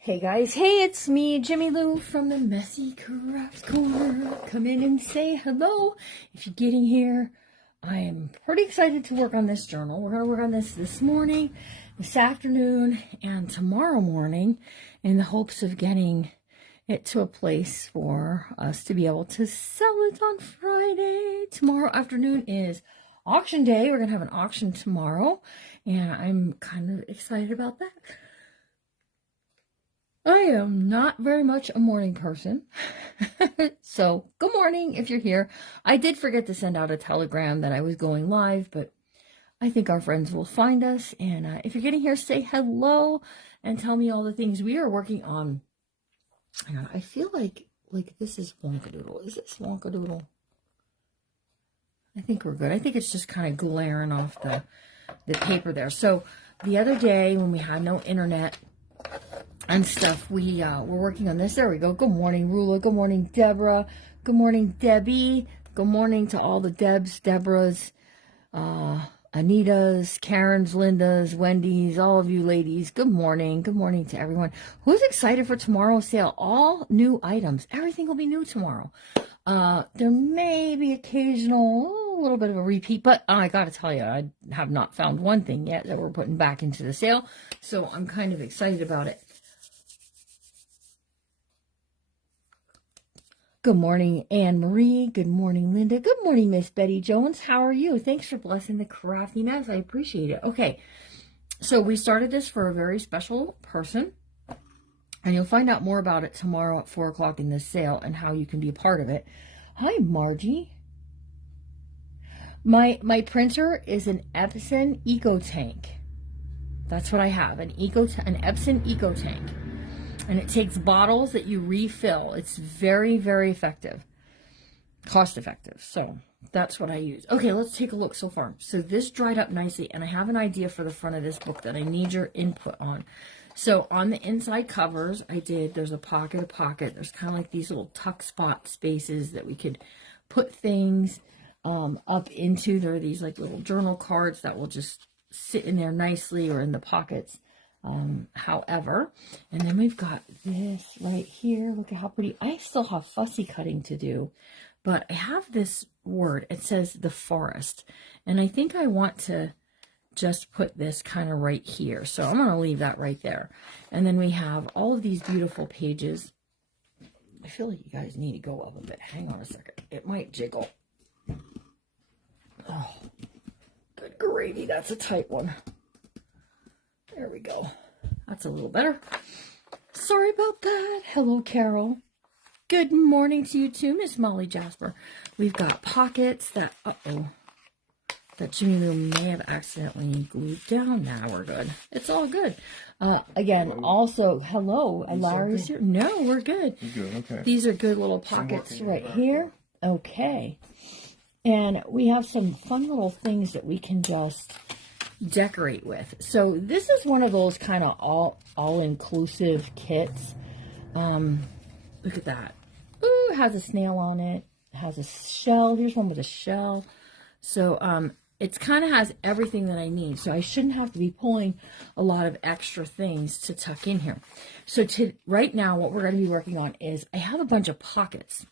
Hey guys, hey, it's me, Jimmy Lou from the Messy Craft Corner. Come in and say hello. If you're getting here, I am pretty excited to work on this journal. We're going to work on this morning, this afternoon, and tomorrow morning in the hopes of getting it to a place for us to be able to sell it on Friday. Tomorrow afternoon is auction day. We're going to have an auction tomorrow, and I'm kind of excited about that. I am not very much a morning person. So, good morning if you're here. I did forget to send out a telegram that I was going live, but I think our friends will find us. And if you're getting here, say hello and tell me all the things we are working on. I feel like this is Wonkadoodle. Is this Wonkadoodle? I think we're good. I think it's just kind of glaring off the paper there. So, the other day when we had no internet and stuff, we were working on this. There we go. Good morning, Rula. Good morning, Deborah. Good morning, Debbie. Good morning to all the Debs, Deborahs, Anitas, Karens, Lindas, Wendy's, all of you ladies. Good morning. Good morning to everyone. Who's excited for tomorrow's sale? All new items. Everything will be new tomorrow. There may be occasional, a little bit of a repeat, but I got to tell you, I have not found one thing yet that we're putting back into the sale. So I'm kind of excited about it. Good morning, Anne Marie. Good morning, Linda. Good morning, Miss Betty Jones. How are you? Thanks for blessing the crafty mess. I appreciate it. Okay, so we started this for a very special person, and you'll find out more about it tomorrow at 4 o'clock in this sale and how you can be a part of it. Hi, Margie. My printer is an Epson EcoTank. That's what I have, an Epson EcoTank. And it takes bottles that you refill. It's very, very effective. Cost effective. So that's what I use. Okay, let's take a look so far. So this dried up nicely, and I have an idea for the front of this book that I need your input on. So on the inside covers, there's a pocket, There's kind of like these little tuck spot spaces that we could put things up into. There are these like little journal cards that will just sit in there nicely or in the pockets. However, and then we've got this right here. Look at how pretty. I still have fussy cutting to do, but I have this word. It says the forest, and I think I want to just put this kind of right here. So I'm going to leave that right there. And then we have all of these beautiful pages. I feel like you guys need to go up a bit. Hang on a second. It might jiggle. Oh, good gravy. That's a tight one. There we go. That's a little better. Sorry about that. Hello, Carol. Good morning to you too, Miss Molly Jasper. We've got pockets that, that Jimmy Lou may have accidentally glued down. Now we're good. It's all good. Again, also, hello. Larry's here. No, we're good. You're good, okay. These are good little pockets right here. Okay. And we have some fun little things that we can just decorate with. So this is one of those kind of all-inclusive kits. Look at that. Ooh, it has a snail on it. It has a shell. Here's one with a shell. So it kind of has everything that I need. So I shouldn't have to be pulling a lot of extra things to tuck in here. So right now what we're going to be working on is I have a bunch of pockets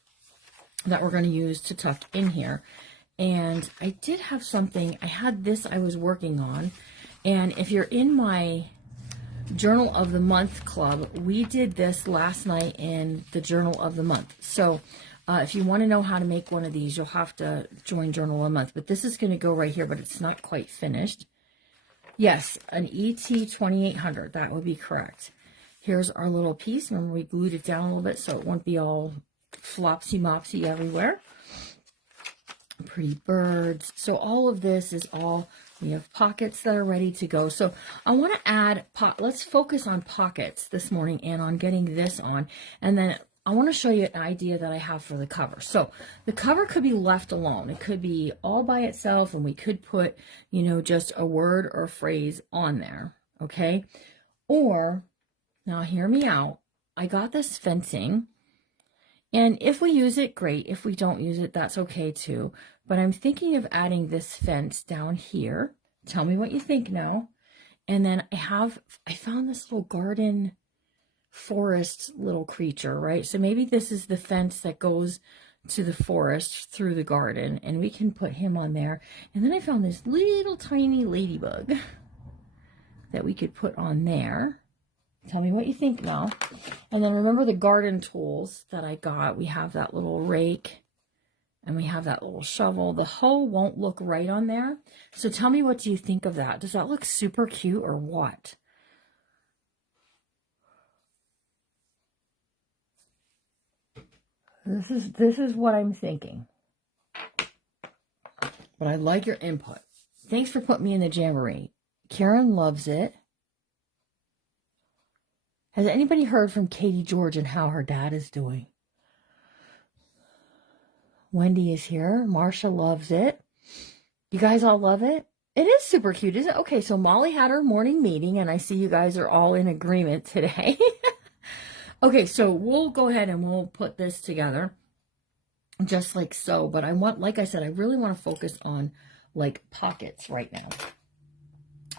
that we're going to use to tuck in here. And I did have something, I had this I was working on, and if you're in my Journal of the Month club, we did this last night in the Journal of the Month. So if you want to know how to make one of these, you'll have to join Journal of the Month. But this is going to go right here, but it's not quite finished. Yes, an ET 2800, that would be correct. Here's our little piece. Remember, we glued it down a little bit so it won't be all flopsy-mopsy everywhere. Pretty birds. So all of this is all, we have pockets that are ready to go. So I want to add, let's focus on pockets this morning and on getting this on. And then I want to show you an idea that I have for the cover. So the cover could be left alone. It could be all by itself, and we could put, just a word or a phrase on there. Okay. Or, now hear me out. I got this fencing. And if we use it, great. If we don't use it, that's okay too. But I'm thinking of adding this fence down here. Tell me what you think now. And then I found this little garden forest little creature, right? So maybe this is the fence that goes to the forest through the garden, and we can put him on there. And then I found this little tiny ladybug that we could put on there. Tell me what you think now. And then remember the garden tools that I got. We have that little rake and we have that little shovel. The hoe won't look right on there. So tell me, what do you think of that? Does that look super cute or what? This is what I'm thinking. But I like your input. Thanks for putting me in the jamboree. Karen loves it. Has anybody heard from Katie George and how her dad is doing? Wendy is here. Marsha loves it. You guys all love it? It is super cute, isn't it? Okay, so Molly had her morning meeting, and I see you guys are all in agreement today. Okay, so we'll go ahead and we'll put this together just like so. But I want, like I said, I really want to focus on like pockets right now.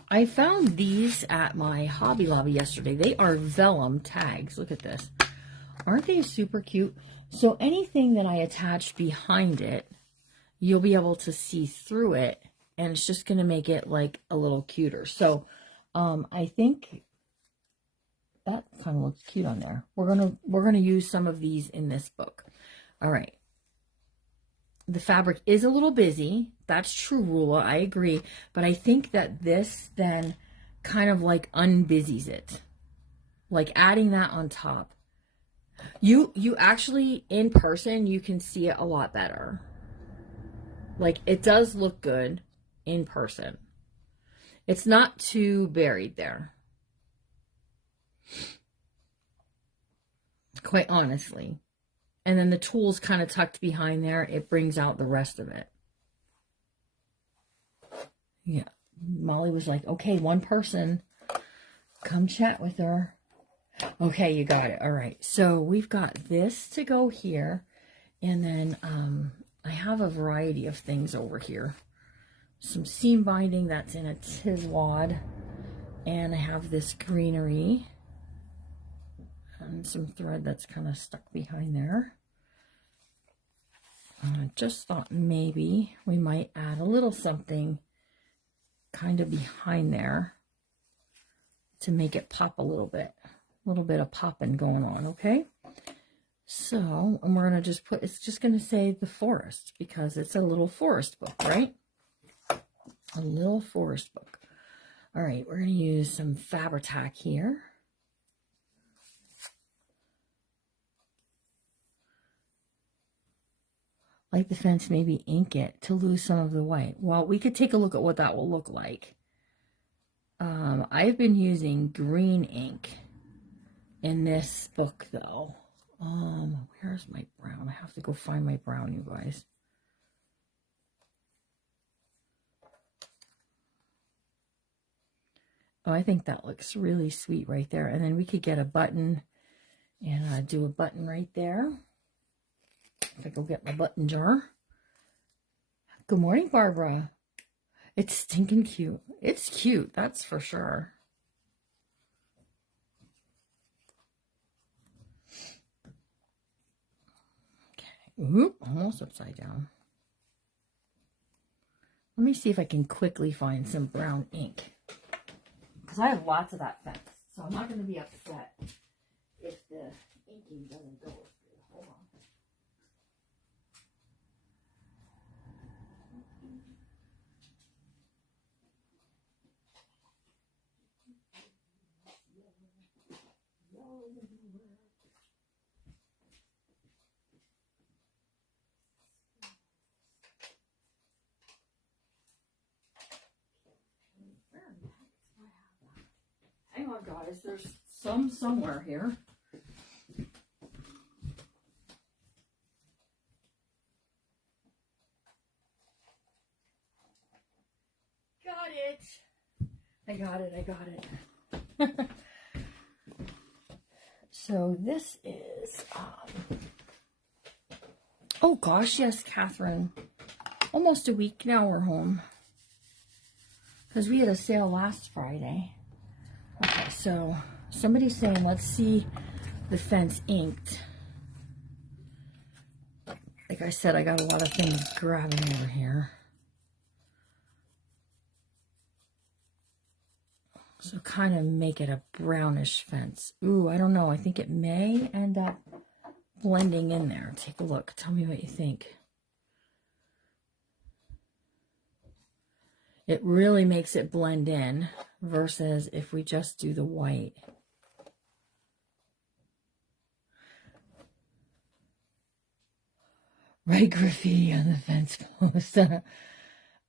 I found these at my Hobby Lobby yesterday. They are vellum tags. Look at this. Aren't they super cute? So anything that I attach behind it, you'll be able to see through it, and it's just going to make it like a little cuter. So I think that kind of looks cute on there. We're gonna use some of these in this book. All right. The fabric is a little busy. That's true, Rula. I agree. But I think that this then kind of like unbusies it. Like adding that on top. You actually, in person, you can see it a lot better. Like, it does look good in person. It's not too buried there. Quite honestly. And then the tools kind of tucked behind there. It brings out the rest of it. Yeah. Molly was like, okay, one person. Come chat with her. Okay, you got it. All right. So we've got this to go here. And then I have a variety of things over here. Some seam binding that's in a Tiswad. And I have this greenery. And some thread that's kind of stuck behind there. I just thought maybe we might add a little something kind of behind there to make it pop a little bit. A little bit of popping going on, okay? So, and we're going to just put, it's just going to say the forest because it's a little forest book, right? A little forest book. All right, we're going to use some Fabri-Tac here. Like the fence, maybe ink it to lose some of the white. Well, we could take a look at what that will look like. I've been using green ink in this book, though. Where's my brown? I have to go find my brown, you guys. Oh, I think that looks really sweet right there. And then we could get a button and do a button right there. If I go get my button jar. Good morning, Barbara. It's stinking cute. It's cute, that's for sure. Okay. Oop, almost upside down. Let me see if I can quickly find some brown ink. Because I have lots of that fence. So I'm not going to be upset if the inking doesn't go with it. Hold on. Hang on, guys. There's some somewhere here. Got it. I got it. I got it. So this is, oh gosh, yes, Catherine. Almost a week now we're home. Because we had a sale last Friday. Okay, so Somebody's saying, let's see the fence inked. Like I said, I got a lot of things grabbing over here. So kind of make it a brownish fence. Ooh, I don't know. I think it may end up blending in there. Take a look. Tell me what you think. It really makes it blend in versus if we just do the white. Write graffiti on the fence post.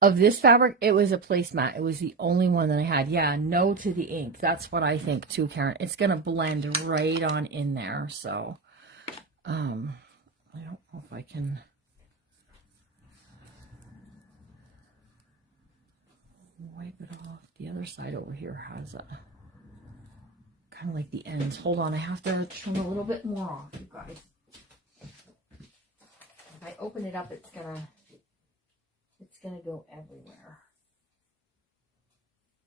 Of this fabric, it was a placemat. It was the only one that I had. Yeah, no to the ink. That's what I think too, Karen. It's going to blend right on in there. So, I don't know if I can wipe it off. The other side over here has a kind of like the ends. Hold on, I have to trim a little bit more off, you guys. If I open it up, it's gonna go everywhere.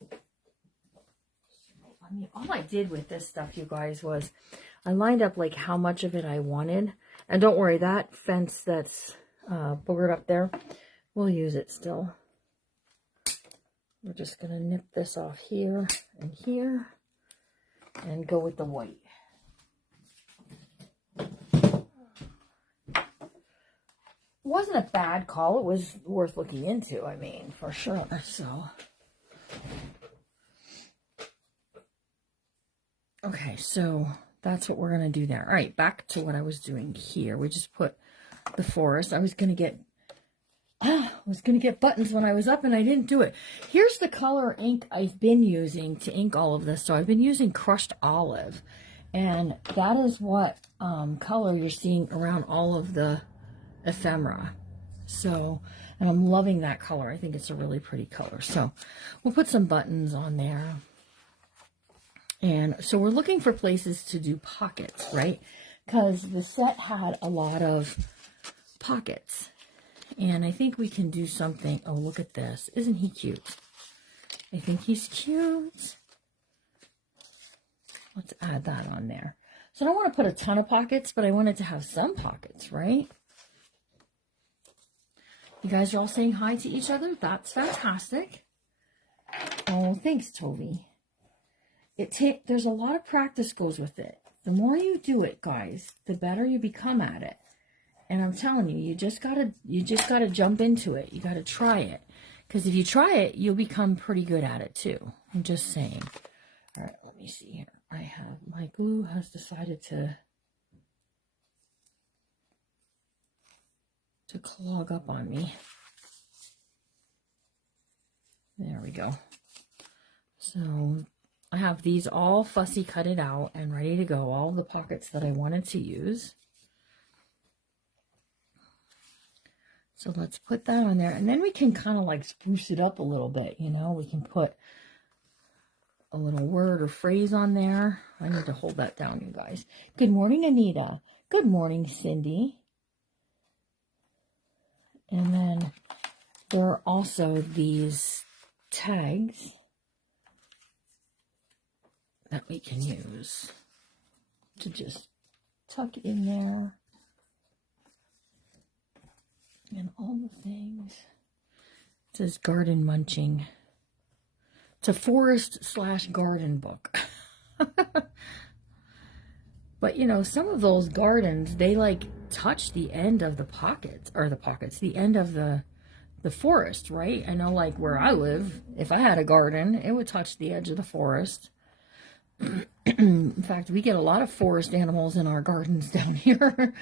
So, I mean, all I did with this stuff, you guys, was I lined up like how much of it I wanted. And don't worry, that fence that's boogered up there, we'll use it still. We're just going to nip this off here and here and go with the white. Wasn't a bad call. It was worth looking into, I mean, for sure. So, okay, so that's what we're going to do there. All right, back to what I was doing here. We just put the forest. I was going to get buttons when I was up and I didn't do it. Here's the color ink I've been using to ink all of this. So I've been using crushed olive, and that is what color you're seeing around all of the ephemera. So, and I'm loving that color. I think it's a really pretty color. So we'll put some buttons on there. And so we're looking for places to do pockets, right? Because the set had a lot of pockets. And I think we can do something. Oh, look at this. Isn't he cute? I think he's cute. Let's add that on there. So I don't want to put a ton of pockets, but I wanted to have some pockets, right? You guys are all saying hi to each other. That's fantastic. Oh, thanks, Toby. There's a lot of practice goes with it. The more you do it, guys, the better you become at it. And I'm telling you, you just gotta jump into it. You gotta try it. Because if you try it, you'll become pretty good at it too. I'm just saying. All right, let me see here. My glue has decided to clog up on me. There we go. So I have these all fussy cutted out and ready to go. All the pockets that I wanted to use. So let's put that on there. And then we can kind of like spruce it up a little bit, you know. We can put a little word or phrase on there. I need to hold that down, you guys. Good morning, Anita. Good morning, Cindy. And then there are also these tags that we can use to just tuck in there. And all the things. It says garden munching. It's a forest/garden book. But, you know, some of those gardens, they like touch the end of the pockets, the end of the forest, right? I know, like where I live, if I had a garden, it would touch the edge of the forest. In fact, we get a lot of forest animals in our gardens down here.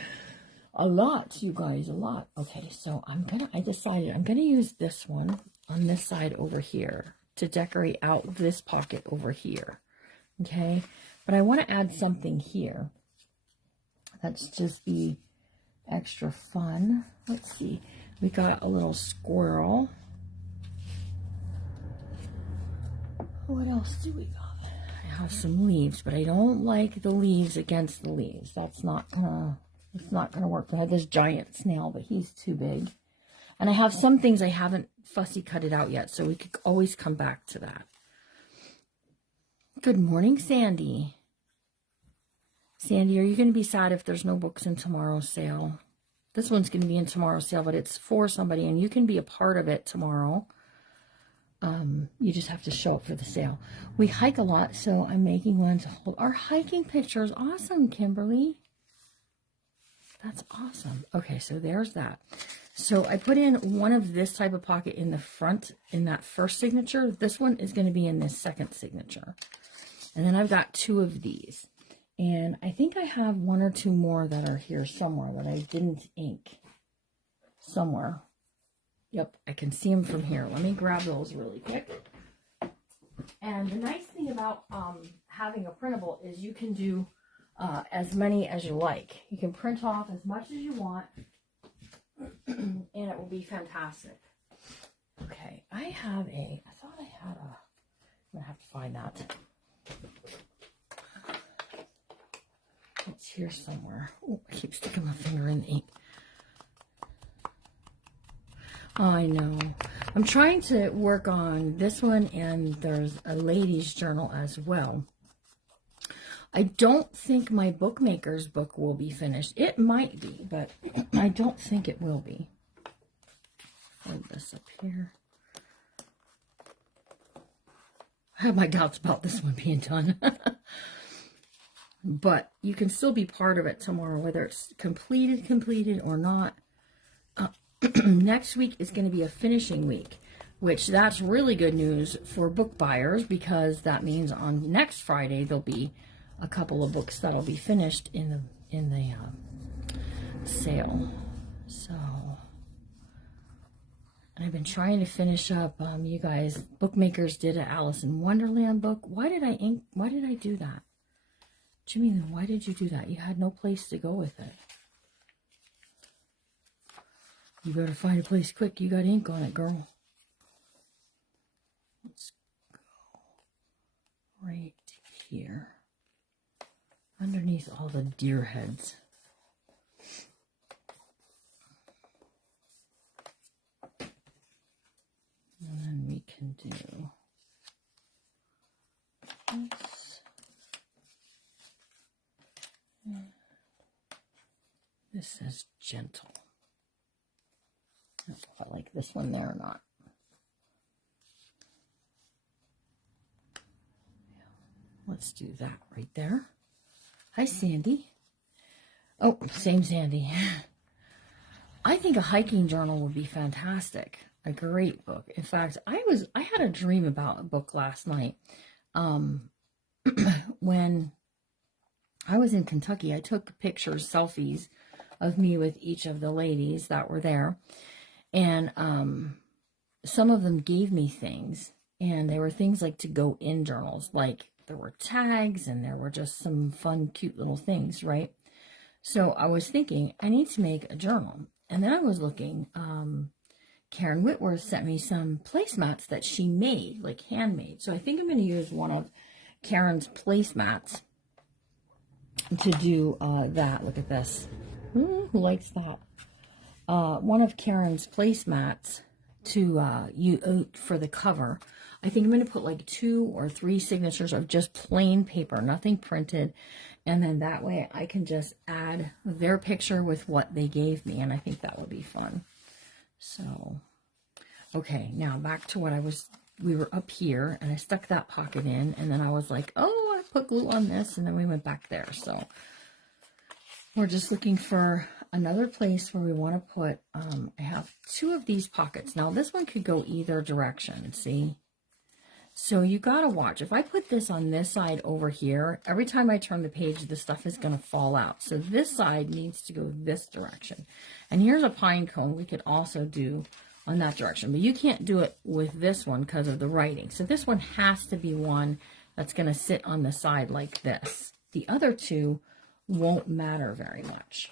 A lot, you guys, a lot. Okay, so I decided I'm gonna use this one on this side over here to decorate out this pocket over here. Okay, but I want to add something here. Let's just be extra fun. Let's see. We got a little squirrel. What else do we got? I have some leaves, but I don't like the leaves against the leaves. It's not gonna work. I had this giant snail, but he's too big. And I have some things I haven't fussy cut it out yet, so we could always come back to that. Good morning, Sandy. Sandy, are you going to be sad if there's no books in tomorrow's sale? This one's going to be in tomorrow's sale, but it's for somebody, and you can be a part of it tomorrow. You just have to show up for the sale. We hike a lot, so I'm making one to hold our hiking pictures. Awesome, Kimberly. That's awesome. Okay, so there's that. So I put in one of this type of pocket in the front in that first signature. This one is going to be in this second signature. And then I've got two of these. And I think I have one or two more that are here somewhere that I didn't ink. Somewhere. Yep, I can see them from here. Let me grab those really quick. And the nice thing about having a printable is you can do as many as you like. You can print off as much as you want, and it will be fantastic. Okay, I thought I had I'm gonna have to find that. It's here somewhere. Oh, I keep sticking my finger in the ink. I know. I'm trying to work on this one, and there's a ladies' journal as well. I don't think my bookmaker's book will be finished. It might be, but I don't think it will be. Hold this up here. I have my doubts about this one being done. But you can still be part of it tomorrow, whether it's completed or not. Next week is going to be a finishing week, which that's really good news for book buyers, because that means on next Friday there'll be a couple of books that'll be finished in the sale. So, and I've been trying to finish up. You guys, bookmakers did an Alice in Wonderland book. Why did I do that? Jimmy, then why did you do that? You had no place to go with it. You better find a place quick. You got ink on it, girl. Let's go right here. Underneath all the deer heads. And then we can do this. This says gentle. I don't know if I like this one there or not. Let's do that right there. Hi, Sandy. Oh, same Sandy. I think a hiking journal would be fantastic. A great book. In fact, I had a dream about a book last night. When I was in Kentucky, I took pictures, selfies of me with each of the ladies that were there. And some of them gave me things. And they were things like to go in journals. Like there were tags and there were just some fun, cute little things, right? So I was thinking, I need to make a journal. And then I was looking, Karen Whitworth sent me some placemats that she made, like handmade. So I think I'm going to use one of Karen's placemats to do that. Look at this. Who likes that? One of Karen's placemats to for the cover. I think I'm going to put like 2 or 3 signatures of just plain paper, nothing printed. And then that way I can just add their picture with what they gave me. And I think that would be fun. So, okay, now back to what we were up here and I stuck that pocket in. And then I was like, oh, I put glue on this. And then we went back there. So we're just looking for another place where we want to put, I have 2 of these pockets. Now this one could go either direction, see? So you got to watch. If I put this on this side over here, every time I turn the page, the stuff is going to fall out. So this side needs to go this direction. And here's a pine cone we could also do on that direction. But you can't do it with this one because of the writing. So this one has to be one that's going to sit on the side like this. The other 2 won't matter very much.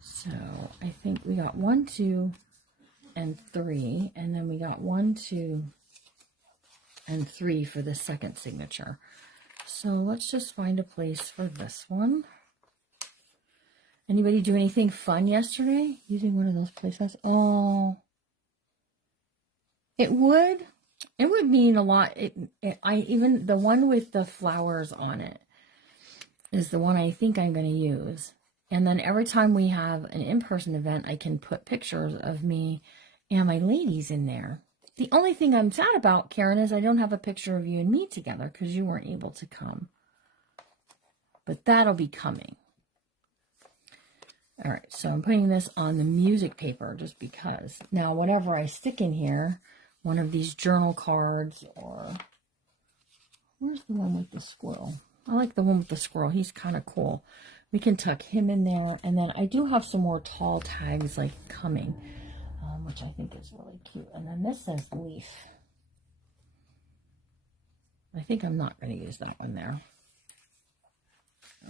So I think we got 1, 2, and 3, and then we got 1, 2, and 3 for the second signature. So let's just find a place for this one. Anybody do anything fun yesterday using one of those places? Oh, it would. It would mean a lot. Even the one with the flowers on it is the one I think I'm going to use. And then every time we have an in-person event, I can put pictures of me and my ladies in there. The only thing I'm sad about, Karen, is I don't have a picture of you and me together because you weren't able to come. But that'll be coming. All right, so I'm putting this on the music paper just because. Now, whatever I stick in here, one of these journal cards, or where's the one with the squirrel? I like the one with the squirrel. He's kind of cool. We can tuck him in there. And then I do have some more tall tags like coming, which I think is really cute. And then this says leaf. I think I'm not going to use that one there.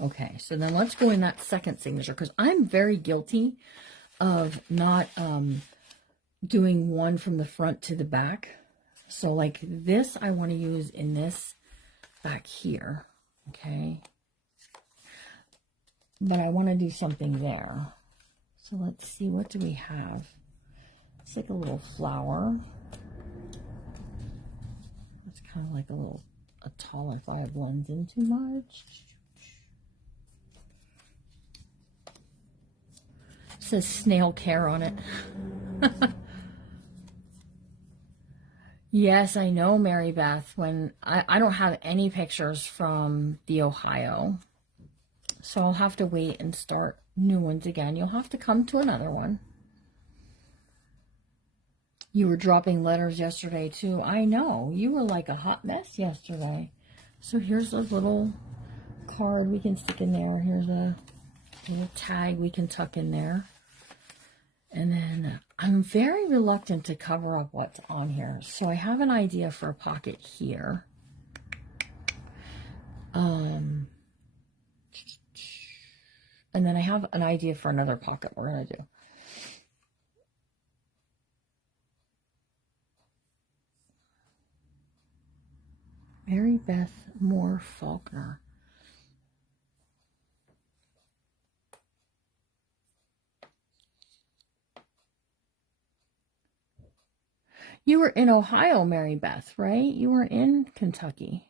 Okay, so then let's go in that second signature because I'm very guilty of not doing one from the front to the back. So like this, I want to use in this back here, okay? But I want to do something there. So let's see, what do we have? It's like a little flower. It's kind of like a taller if I blends in too much. It says snail care on it. Yes, I know, Mary Beth. When I don't have any pictures from the Ohio, so I'll have to wait and start new ones again. You'll have to come to another one. You were dropping letters yesterday too. I know, you were like a hot mess yesterday. So here's a little card we can stick in there. Here's a little tag we can tuck in there. And then I'm very reluctant to cover up what's on here. So I have an idea for a pocket here. And then I have an idea for another pocket we're going to do. Mary Beth Moore Faulkner. You were in Ohio, Mary Beth, right? You were in Kentucky.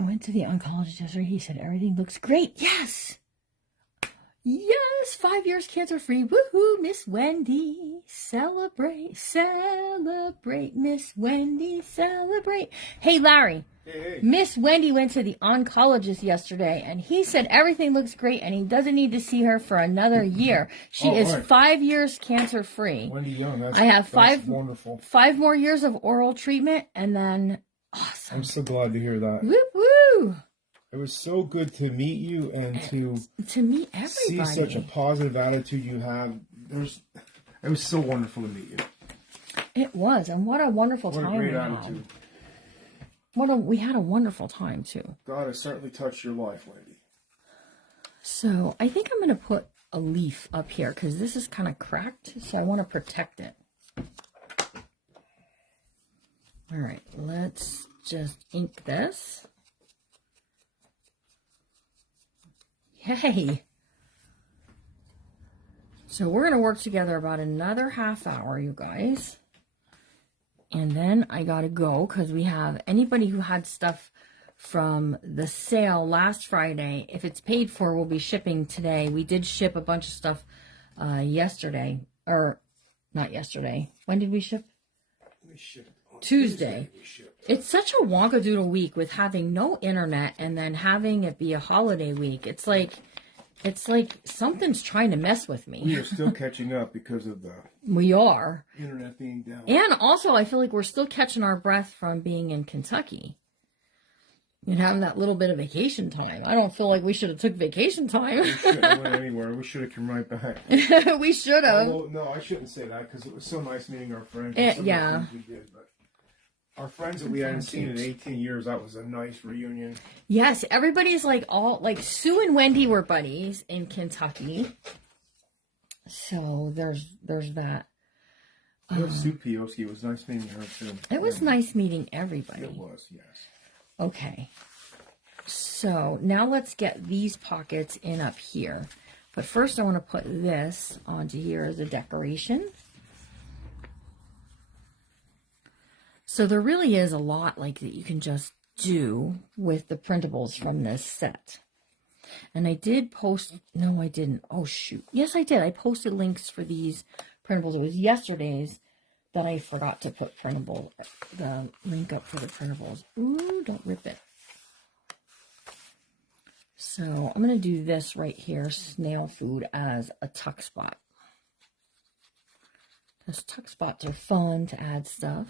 I went to the oncologist yesterday. He said everything looks great. Yes! Yes! 5 years cancer-free. Woohoo! Miss Wendy. Celebrate. Celebrate. Miss Wendy. Celebrate. Hey, Larry. Hey. Miss Wendy went to the oncologist yesterday, and he said everything looks great, and he doesn't need to see her for another year. She is right. 5 years cancer-free. Wendy Young, that's, I have that's wonderful. 5 more years of oral treatment, and then awesome. I'm so glad to hear that. Woo woo! It was so good to meet you and to meet everybody. see such a positive attitude you have. It was so wonderful to meet you. It was, and what a wonderful What a time great we attitude. had. We had a wonderful time too. God has certainly touched your life, Wendy. So I think I'm going to put a leaf up here because this is kind of cracked, so I want to protect it. All right, let's just ink this. Yay! So we're going to work together about another half hour, you guys. And then I got to go because we have anybody who had stuff from the sale last Friday. If it's paid for, we'll be shipping today. We did ship a bunch of stuff yesterday. Or not yesterday. When did we ship? We shipped on Tuesday. We shipped. It's such a wonkadoodle week with having no internet and then having it be a holiday week. It's like something's trying to mess with me. We are still catching up because of the We are. internet being down. And also, I feel like we're still catching our breath from being in Kentucky and having that little bit of vacation time. I don't feel like we should have took vacation time. We shouldn't have went anywhere. We should have come right back. We should have. Although, no, I shouldn't say that because it was so nice meeting our friends. Yeah. Some of the things we did, but our friends that we hadn't seen in 18 years, that was a nice reunion. Yes, everybody's like Sue and Wendy were buddies in Kentucky. So there's that. Sue Pioski. It was nice meeting her too. It was nice meeting everybody. It was, yes. Okay. So now let's get these pockets in up here. But first I want to put this onto here as a decoration. So there really is a lot like that you can just do with the printables from this set. And I did post, no I didn't, oh shoot, yes I did. I posted links for these printables. It was yesterday's that I forgot to put the link up for the printables. Ooh, don't rip it. So I'm going to do this right here, snail food, as a tuck spot. Because tuck spots are fun to add stuff.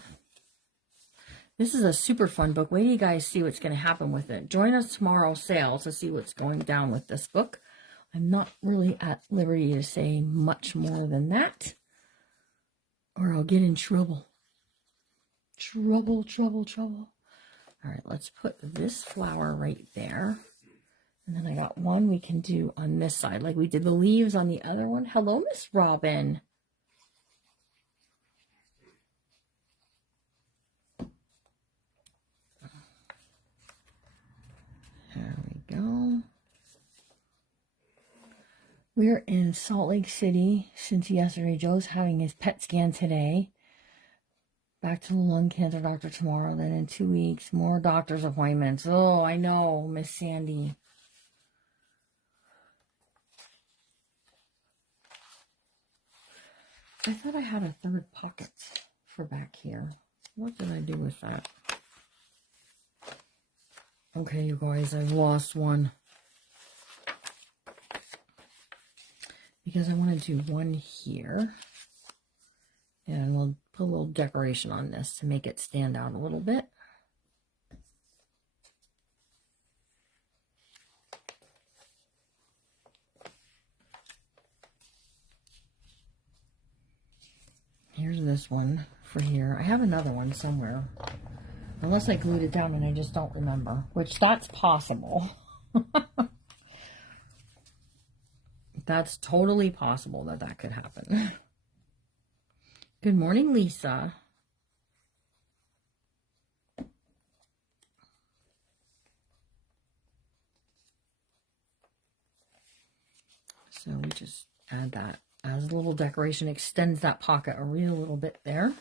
This is a super fun book. Wait till you guys see what's going to happen with it. Join us tomorrow sale to see what's going down with this book. I'm not really at liberty to say much more than that, or I'll get in trouble. Trouble, trouble, trouble. All right, let's put this flower right there. And then I got one we can do on this side, like we did the leaves on the other one. Hello, Miss Robin. There we go. We're in Salt Lake City since yesterday. Joe's having his PET scan today. Back to the lung cancer doctor tomorrow. Then in 2 weeks, more doctor's appointments. Oh, I know, Miss Sandy. I thought I had a third pocket for back here. What did I do with that? Okay, you guys, I've lost one. Because I want to do one here. And we'll put a little decoration on this to make it stand out a little bit. Here's this one for here. I have another one somewhere. Unless I glued it down and I just don't remember. Which, that's possible. That's totally possible that that could happen. Good morning, Lisa. So we just add that as a little decoration, extends that pocket a real little bit there.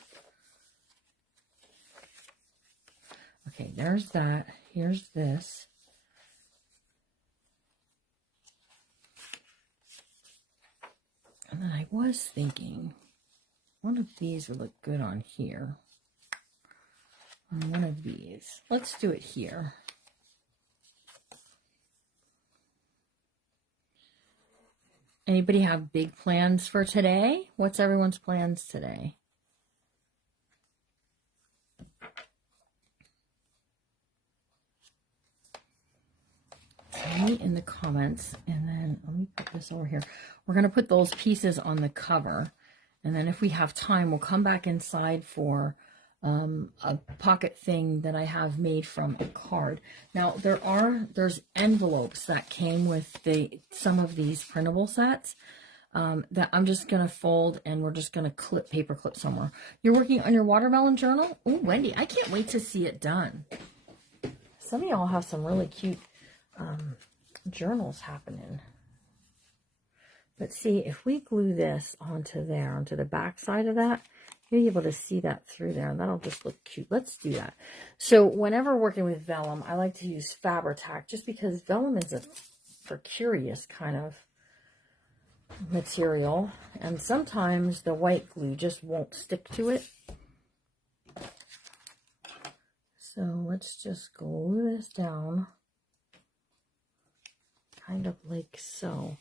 Okay, there's that. Here's this. And then I was thinking one of these would look good on here. On one of these. Let's do it here. Anybody have big plans for today? What's everyone's plans today? Tell me in the comments, and then let me put this over here. We're going to put those pieces on the cover, and then if we have time, we'll come back inside for a pocket thing that I have made from a card. Now there's envelopes that came with some of these printable sets that I'm just gonna fold, and we're just gonna paper clip somewhere. You're working on your watermelon journal? Oh, Wendy, I can't wait to see it done. Some of y'all have some really cute journals happening. But see, if we glue this onto there, onto the back side of that, you'll be able to see that through there, and that'll just look cute. Let's do that. So whenever working with vellum, I like to use Fabri-Tac, just because vellum is a for curious kind of material, and sometimes the white glue just won't stick to it. So let's just glue this down, kind of like so.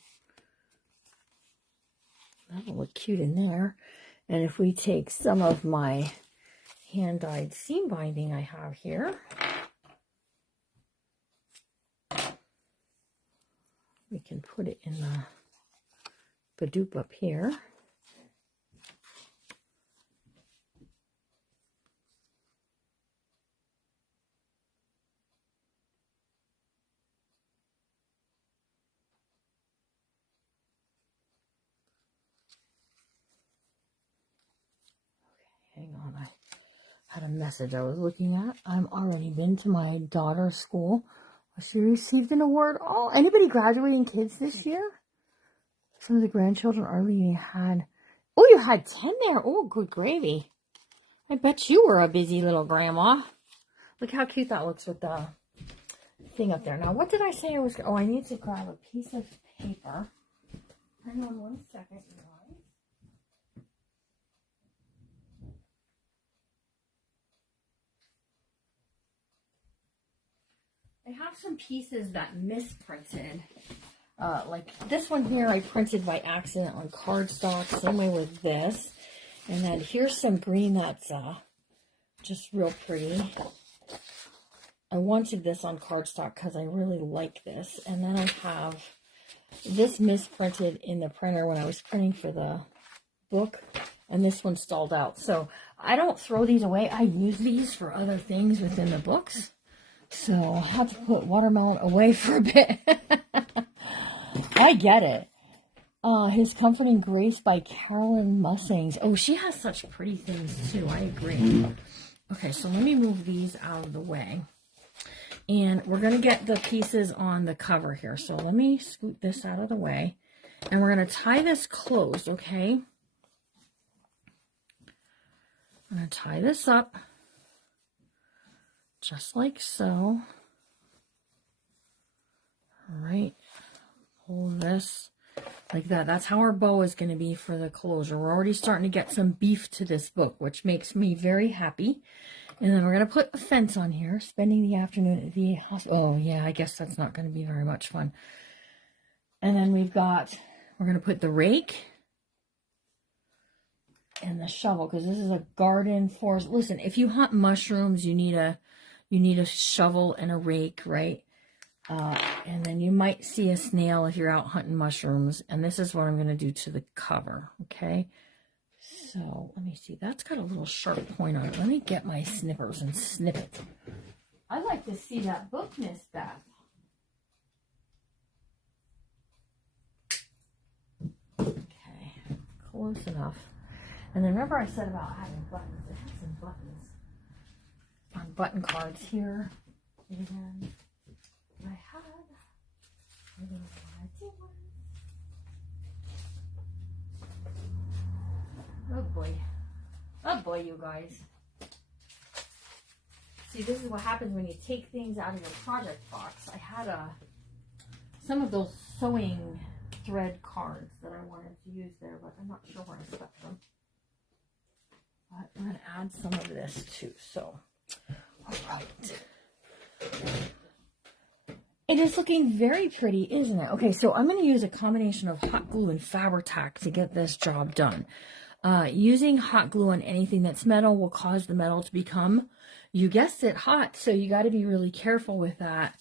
That'll look cute in there. And if we take some of my hand-dyed seam binding I have here, we can put it in the Badoop up here. had a message I was looking at. I'm already been to my daughter's school. She received an award. Oh, anybody graduating kids this year? Some of the grandchildren already had. Oh, you had 10 there. Oh, good gravy. I bet you were a busy little grandma. Look how cute that looks with the thing up there. Now, what did I say I was... Oh, I need to grab a piece of paper. Hang on one second, you guys. I have some pieces that misprinted. Like this one here I printed by accident on cardstock. Same way with this. And then here's some green that's just real pretty. I wanted this on cardstock because I really like this. And then I have this misprinted in the printer when I was printing for the book. And this one stalled out. So I don't throw these away. I use these for other things within the books. So I had to put watermelon away for a bit. I get it. His Comforting Grace by Carolyn Mussings. Oh, she has such pretty things too. I agree. Okay, so let me move these out of the way. And we're going to get the pieces on the cover here. So let me scoot this out of the way. And we're going to tie this closed, okay? I'm going to tie this up. Just like so. All right. Pull this like that. That's how our bow is going to be for the closure. We're already starting to get some beef to this book, which makes me very happy. And then we're going to put a fence on here. Spending the afternoon at the hospital. Oh, yeah, I guess that's not going to be very much fun. And then we're going to put the rake and the shovel, because this is a garden forest. Listen, if you hunt mushrooms, you need a shovel and a rake, right? And then you might see a snail if you're out hunting mushrooms. And this is what I'm going to do to the cover, okay? So, let me see. That's got a little sharp point on it. Let me get my snippers and snip it. I'd like to see that book, Miss Beth. Okay, close enough. And then remember I said about having buttons. I have some buttons on button cards here. And I had, I don't know what I did. Oh boy. Oh boy, you guys. See, this is what happens when you take things out of your project box. I had some of those sewing thread cards that I wanted to use there, but I'm not sure where I stuck them. But I'm going to add some of this too. So, all right. It is looking very pretty, isn't it? Okay, so I'm going to use a combination of hot glue and Fabri-Tac to get this job done. Using hot glue on anything that's metal will cause the metal to become, you guessed it, hot. So you got to be really careful with that.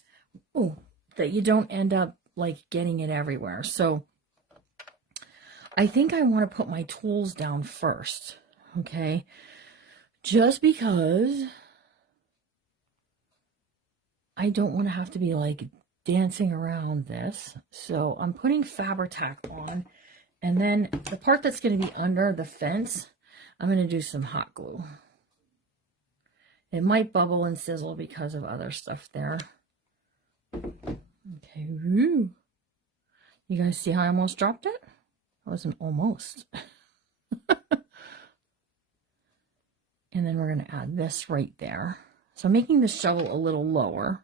Oh, that you don't end up like getting it everywhere. So I think I want to put my tools down first. Okay. Just because I don't want to have to be like dancing around this. So I'm putting Fabri-Tac on. And then the part that's going to be under the fence, I'm going to do some hot glue. It might bubble and sizzle because of other stuff there. Okay. Woo. You guys see how I almost dropped it? That wasn't almost. And then we're going to add this right there. So I'm making the shovel a little lower.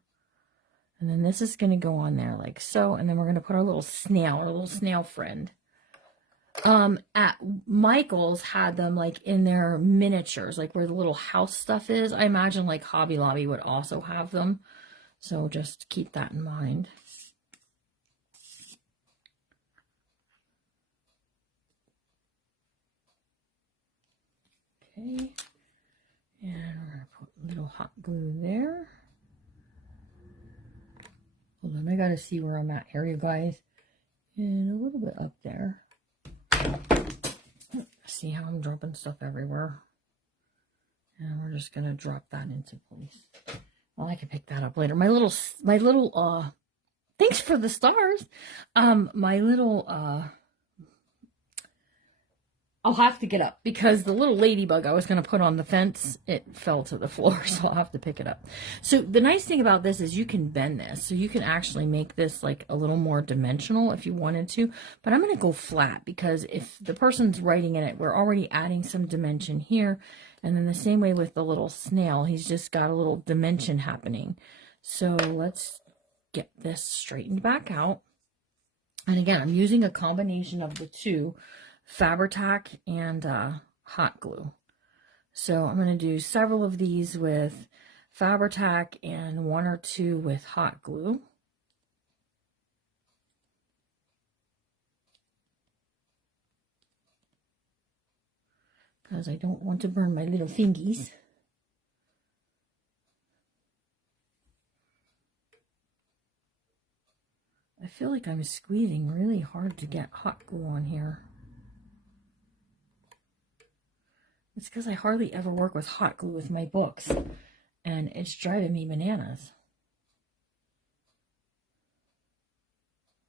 And then this is going to go on there like so. And then we're going to put our little snail friend. At Michael's had them like in their miniatures, like where the little house stuff is. I imagine like Hobby Lobby would also have them. So just keep that in mind. Okay. And we're going to put a little hot glue there. Hold on, I got to see where I'm at here, you guys. And a little bit up there. See how I'm dropping stuff everywhere. And we're just going to drop that into place. Well, I can pick that up later. My little, thanks for the stars. My little, I'll have to get up because the little ladybug I was going to put on the fence, it fell to the floor, so I'll have to pick it up. So the nice thing about this is you can bend this, so you can actually make this like a little more dimensional if you wanted to, but I'm going to go flat because if the person's writing in it, we're already adding some dimension here, and then the same way with the little snail, he's just got a little dimension happening. So let's get this straightened back out. And again, I'm using a combination of the two, Fabri-Tac and hot glue. So I'm going to do several of these with Fabri-Tac and 1 or 2 with hot glue. Because I don't want to burn my little fingies. I feel like I'm squeezing really hard to get hot glue on here. It's because I hardly ever work with hot glue with my books, and it's driving me bananas.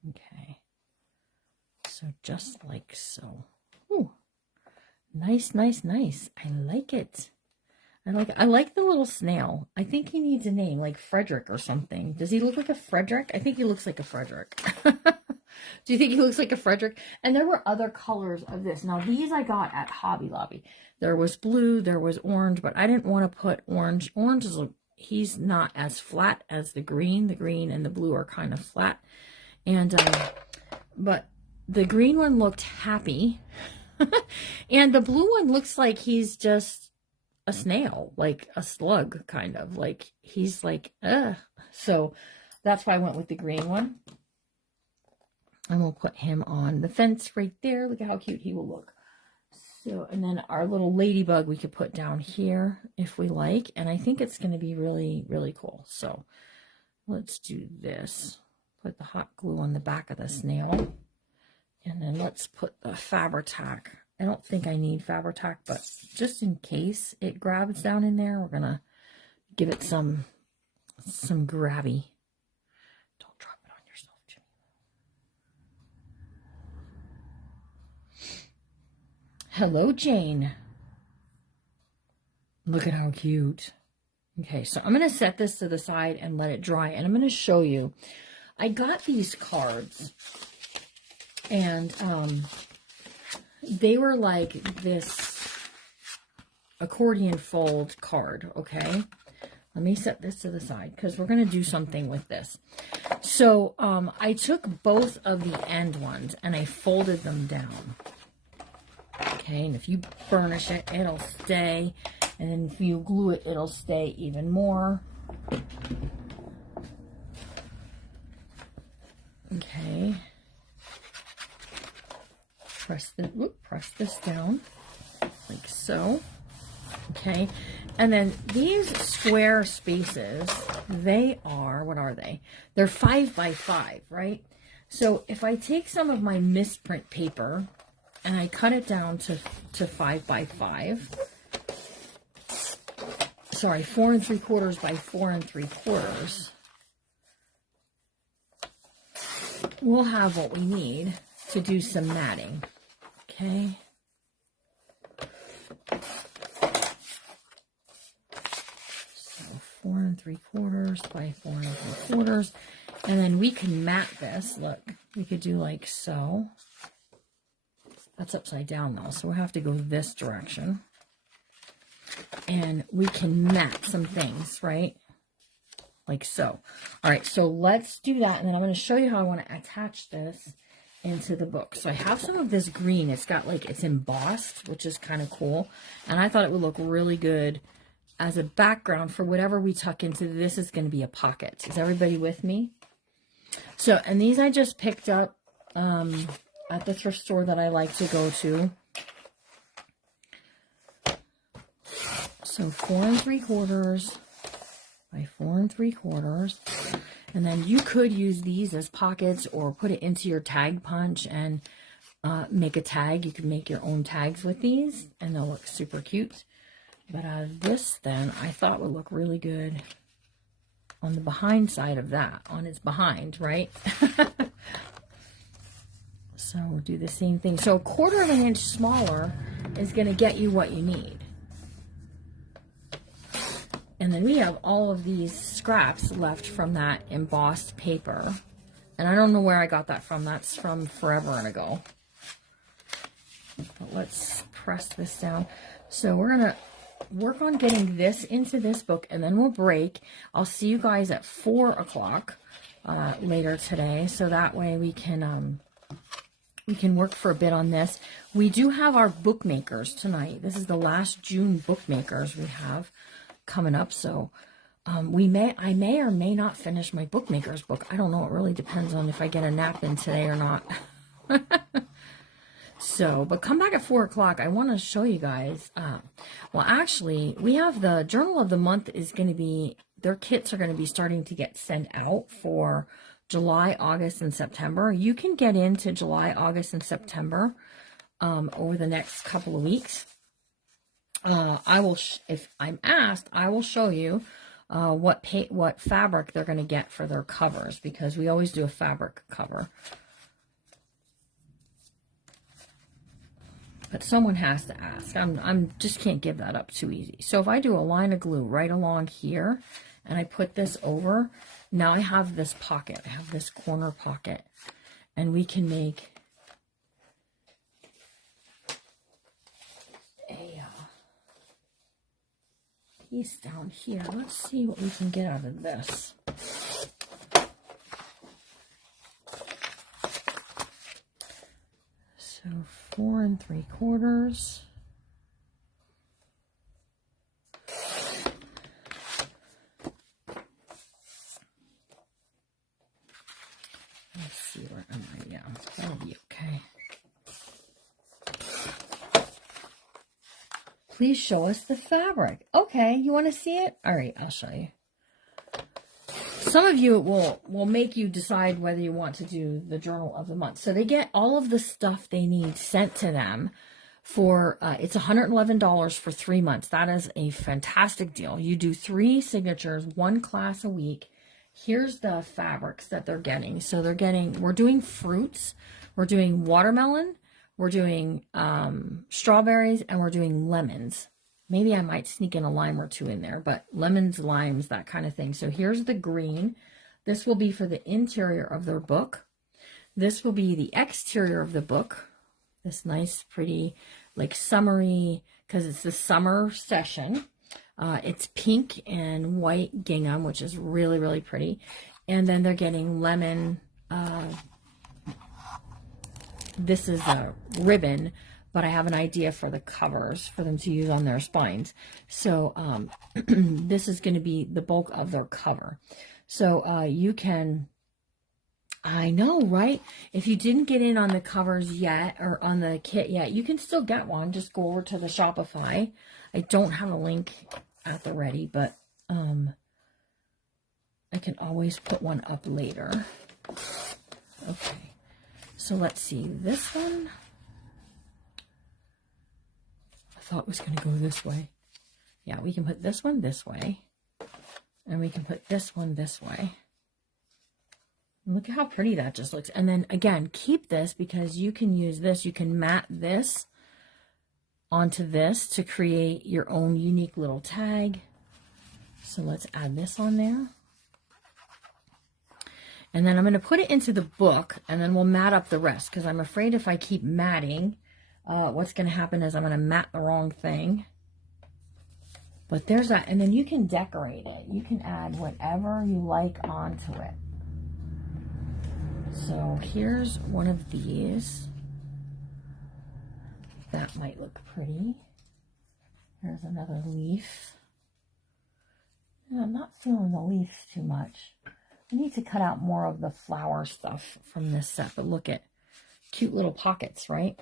Okay, so just like so. Ooh, nice, nice, nice. I like it. I like the little snail. I think he needs a name, like Frederick or something. Does he look like a Frederick? I think he looks like a Frederick. Do you think he looks like a Frederick? And there were other colors of this. Now, these I got at Hobby Lobby. There was blue, there was orange, but I didn't want to put orange. Orange is, he's not as flat as the green. The green and the blue are kind of flat. And, but the green one looked happy. And the blue one looks like he's just a snail, like a slug, kind of. Like, he's like, ugh. So that's why I went with the green one. And we'll put him on the fence right there. Look at how cute he will look. So, and then our little ladybug we could put down here if we like. And I think it's going to be really, really cool. So let's do this. Put the hot glue on the back of the snail. And then let's put the Fabri-Tac. I don't think I need Fabri-Tac, but just in case it grabs down in there, we're going to give it some grabby. Don't drop it on yourself, Jimmy. Hello, Jane. Look at how cute. Okay, so I'm going to set this to the side and let it dry, and I'm going to show you. I got these cards, and they were like this accordion fold card, okay? Let me set this to the side because we're going to do something with this. So I took both of the end ones and I folded them down. Okay, and if you burnish it, it'll stay. And then if you glue it, it'll stay even more. Okay. Press this down like so. Okay, and then these square spaces, they are, what are they? They're 5 by 5, right? So if I take some of my misprint paper and I cut it down to 5 by 5, sorry, 4 3/4 by 4 3/4, we'll have what we need to do some matting. Okay. So 4 3/4 by 4 3/4. And then we can mat this. Look, we could do like so. That's upside down though, so we'll have to go this direction. And we can mat some things, right? Like so. All right, so let's do that. And then I'm going to show you how I want to attach this into the book. So I have some of this green. It's got like, it's embossed, which is kind of cool. And I thought it would look really good as a background for whatever we tuck into. This is going to be a pocket. Is everybody with me? So, and these I just picked up at the thrift store that I like to go to. So 4 3/4 by 4 3/4. And then you could use these as pockets or put it into your tag punch and make a tag. You can make your own tags with these and they'll look super cute. But this then I thought would look really good on the behind side of that, on its behind, right? So we'll do the same thing. So 1/4 of an inch smaller is going to get you what you need. And then we have all of these scraps left from that embossed paper. And I don't know where I got that from. That's from forever ago. But let's press this down. So we're going to work on getting this into this book, and then we'll break. I'll see you guys at 4 o'clock later today. So that way we can work for a bit on this. We do have our bookmakers tonight. This is the last June bookmakers we have coming up. So I may or may not finish my bookmakers book. I don't know. It really depends on if I get a nap in today or not. So, but come back at 4 o'clock. I want to show you guys. Well, actually, we have the Journal of the Month is going to be, their kits are going to be starting to get sent out for July, August, and September. You can get into July, August, and September over the next couple of weeks. I will, if I'm asked, I will show you what fabric they're going to get for their covers, because we always do a fabric cover. But someone has to ask. I'm just can't give that up too easy. So if I do a line of glue right along here and I put this over, now I have this pocket. I have this corner pocket, and we can make a piece down here. Let's see what we can get out of this. So 4 3/4. Let's see, where am I? Yeah, that'll be okay. Please show us the fabric. Okay, you want to see it? All right, I'll show you. Some of you will make you decide whether you want to do the Journal of the Month. So they get all of the stuff they need sent to them for, it's $111 for 3 months. That is a fantastic deal. You do 3 signatures, 1 class a week. Here's the fabrics that they're getting. So they're getting, we're doing fruits, we're doing watermelon, we're doing strawberries, and we're doing lemons. Maybe I might sneak in a lime or 2 in there, but lemons, limes, that kind of thing. So here's the green. This will be for the interior of their book. This will be the exterior of the book. This nice, pretty, like summery, because it's the summer session. It's pink and white gingham, which is really, really pretty. And then they're getting lemon. This is a ribbon, but I have an idea for the covers for them to use on their spines. So this is going to be the bulk of their cover. So you can, I know, right? If you didn't get in on the covers yet or on the kit yet, you can still get one. Just go over to the Shopify. I don't have a link at the ready, but I can always put one up later. Okay, so let's see this one. I thought it was going to go this way. Yeah, we can put this one this way. And we can put this one this way. Look at how pretty that just looks. And then again, keep this because you can use this. You can mat this onto this to create your own unique little tag. So let's add this on there. And then I'm going to put it into the book, and then we'll mat up the rest, because I'm afraid if I keep matting, what's going to happen is I'm going to mat the wrong thing. But there's that. And then you can decorate it. You can add whatever you like onto it. So here's one of these. That might look pretty. Here's another leaf. And I'm not feeling the leaves too much. I need to cut out more of the flower stuff from this set. But look at cute little pockets, right?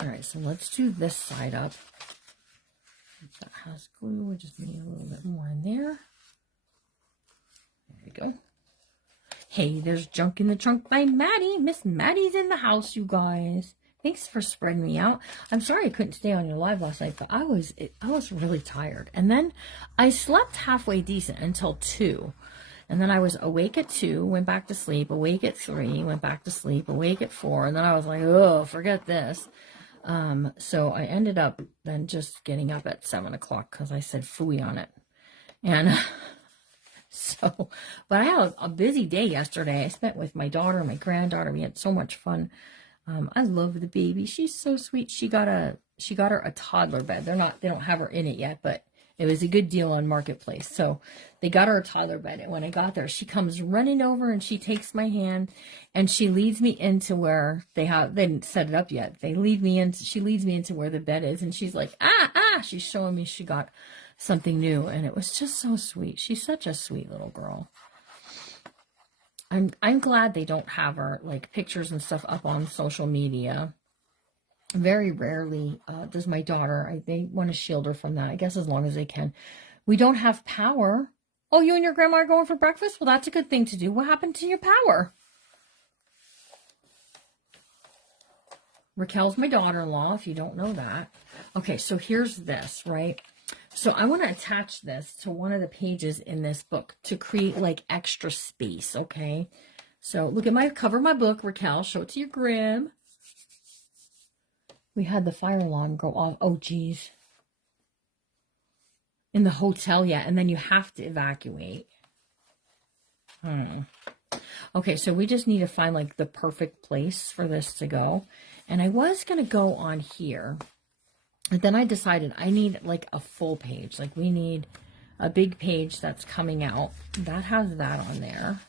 All right, so let's do this side up. If that has glue, we just need a little bit more in there. There we go. Hey, there's Junk in the Trunk by Maddie. Miss Maddie's in the house, you guys. Thanks for spreading me out. I'm sorry I couldn't stay on your live last night, but I was really tired. And then I slept halfway decent until 2. And then I was awake at 2, went back to sleep, awake at 3, went back to sleep, awake at 4. And then I was like, oh, forget this. So I ended up then just getting up at 7 o'clock because I said phooey on it. And so, but I had a busy day yesterday. I spent with my daughter, my granddaughter. We had so much fun. I love the baby. She's so sweet. She got her a toddler bed. They don't have her in it yet, but it was a good deal on Marketplace. So they got her a toddler bed. And when I got there, she comes running over and she takes my hand and she leads me into where they didn't set it up yet. She leads me into where the bed is. And she's like, she's showing me she got something new. And it was just so sweet. She's such a sweet little girl. I'm glad they don't have her like pictures and stuff up on social media. Very rarely does my daughter. They want to shield her from that, I guess, as long as they can. We don't have power. Oh, you and your grandma are going for breakfast? Well, that's a good thing to do. What happened to your power? Raquel's my daughter-in-law, if you don't know that. Okay, so here's this, right? So I want to attach this to one of the pages in this book to create like extra space, okay? So look at my cover of my book, Raquel. Show it to your Grim. We had the fire alarm go off. Oh, geez. In the hotel, yeah. And then you have to evacuate. Okay, so we just need to find like the perfect place for this to go. And I was going to go on here. But then I decided I need like a full page. Like we need a big page that's coming out. That has that on there.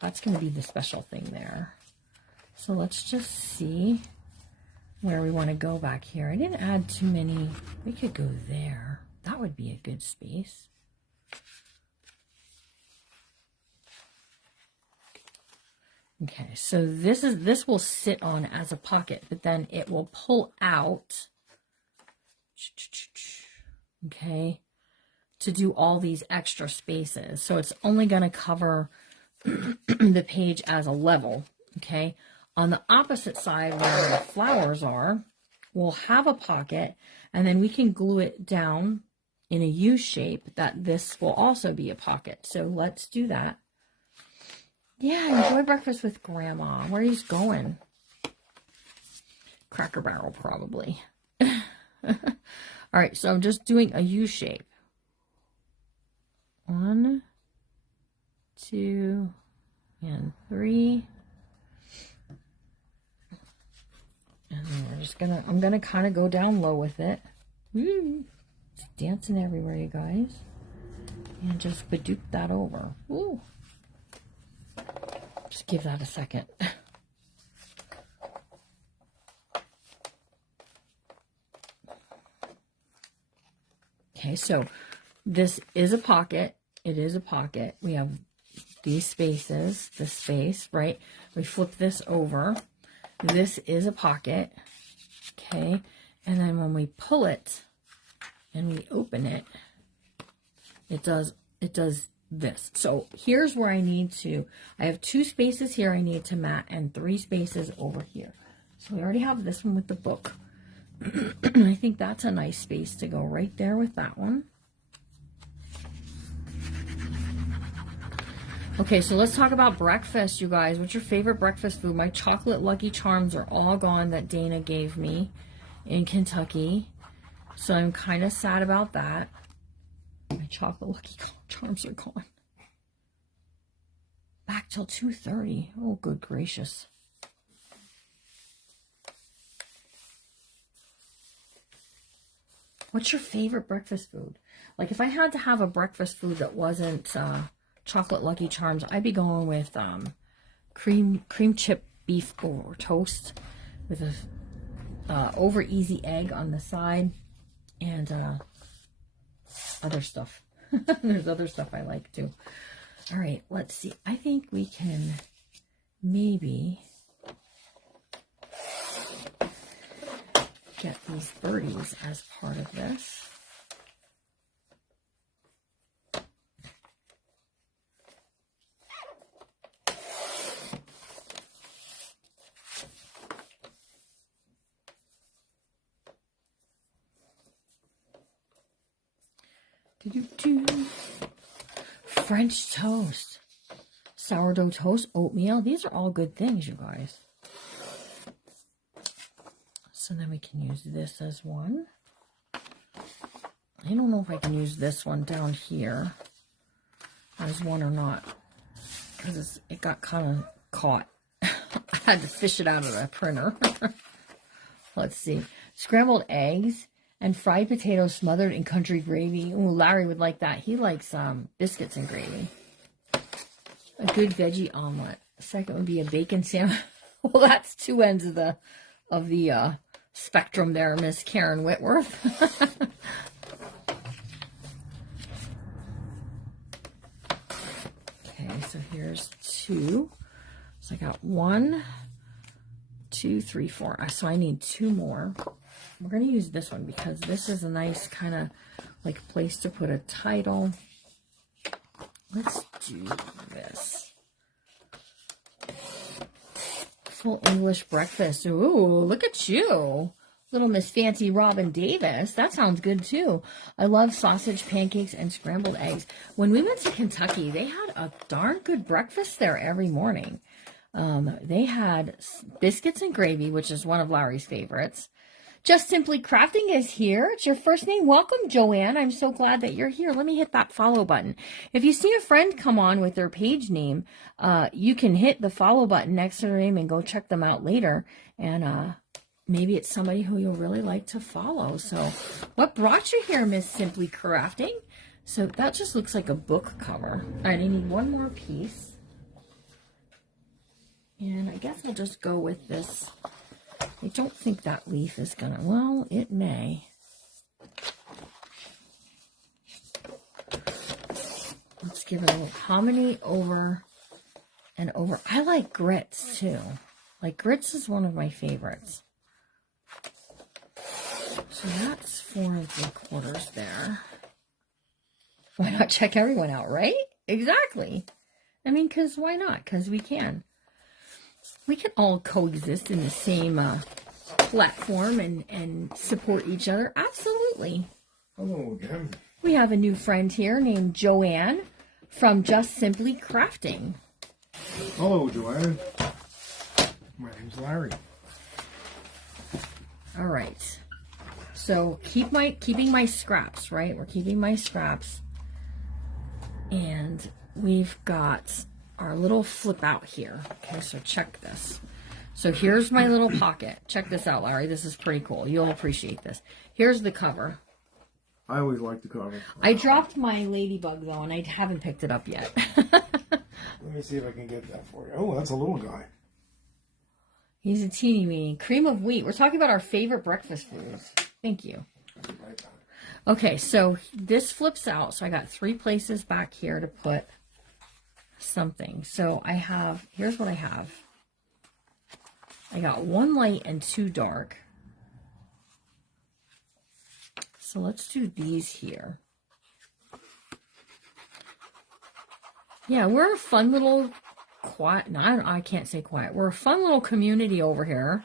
That's going to be the special thing there. So let's just see where we want to go back here. I didn't add too many. We could go there. That would be a good space. Okay, so this will sit on as a pocket, but then it will pull out, okay, to do all these extra spaces. So it's only going to cover the page as a level, okay? On the opposite side where the flowers are, we'll have a pocket, and then we can glue it down in a U shape that this will also be a pocket. So let's do that. Yeah, enjoy breakfast with Grandma. Where are you going? Cracker Barrel, probably. All right, so I'm just doing a U shape. 1, 2, and 3. And then we're just I'm gonna kind of go down low with it. Woo! It's dancing everywhere, you guys. And just badoop that over. Woo! Just give that a second. Okay, so this is a pocket. It is a pocket. We have these spaces, this space, right? We flip this over. This is a pocket, okay? And then when we pull it and we open it, it does this. So here's where I have 2 spaces here I need to mat and 3 spaces over here. So we already have this one with the book. I think that's a nice space to go right there with that one. Okay, so let's talk about breakfast, you guys. What's your favorite breakfast food? My chocolate Lucky Charms are all gone that Dana gave me in Kentucky. So I'm kind of sad about that. My chocolate Lucky Charms are gone. Back till 2:30. Oh, good gracious. What's your favorite breakfast food? Like if I had to have a breakfast food that wasn't chocolate Lucky Charms, I'd be going with cream chip beef or toast with a over easy egg on the side and other stuff. There's other stuff I like too. All right, let's see. I think we can maybe get these birdies as part of this. French toast. sourdough toast, oatmeal. These are all good things, you guys. So then we can use this as one. I don't know if I can use this one down here as one or not, because it got kind of caught. I had to fish it out of the printer. Let's see. Scrambled eggs and fried potatoes smothered in country gravy. Ooh, Larry would like that. He likes biscuits and gravy. A good veggie omelet. Second would be a bacon sandwich. Well, that's two ends of the spectrum there, Miss Karen Whitworth. Okay, so here's two. So I got 1, 2, 3, 4. So I need 2 more. We're going to use this one because this is a nice kind of like place to put a title. Let's do this. Full English breakfast. Ooh, look at you. Little Miss Fancy Robin Davis. That sounds good too. I love sausage, pancakes, and scrambled eggs. When we went to Kentucky, they had a darn good breakfast there every morning. They had biscuits and gravy, which is one of Larry's favorites. Just Simply Crafting is here. It's your first name. Welcome, Joanne. I'm so glad that you're here. Let me hit that follow button. If you see a friend come on with their page name, you can hit the follow button next to their name and go check them out later. And maybe it's somebody who you'll really like to follow. So what brought you here, Miss Simply Crafting? So that just looks like a book cover. All right, I need one more piece. And I guess I'll just go with this. I don't think that leaf is gonna, well, it may. Let's give it a little hominy over and over. I like grits too. Like grits is one of my favorites. So that's 4 3/4 there. Why not check everyone out, right? Exactly. I mean, because why not? Because we can. We can all coexist in the same platform and support each other. Absolutely. Hello again. We have a new friend here named Joanne from Just Simply Crafting. Hello, Joanne. My name's Larry. All right. So keeping my scraps, right? We're keeping my scraps. And we've got our little flip out here. Okay, so check this. So here's my little pocket. Check this out, Larry. This is pretty cool. You'll appreciate this. Here's the cover. I always like the cover. I dropped my ladybug though, and I haven't picked it up yet. Let me see if I can get that for you. Oh, that's a little guy. He's a teeny weeny. Cream of wheat. We're talking about our favorite breakfast foods. Thank you. Okay, so this flips out. So I got 3 places back here to put something. So I have, here's what I have. I got 1 light and 2 dark. So let's do these here. Yeah, we're a fun little quiet, no, I can't say quiet. We're a fun little community over here.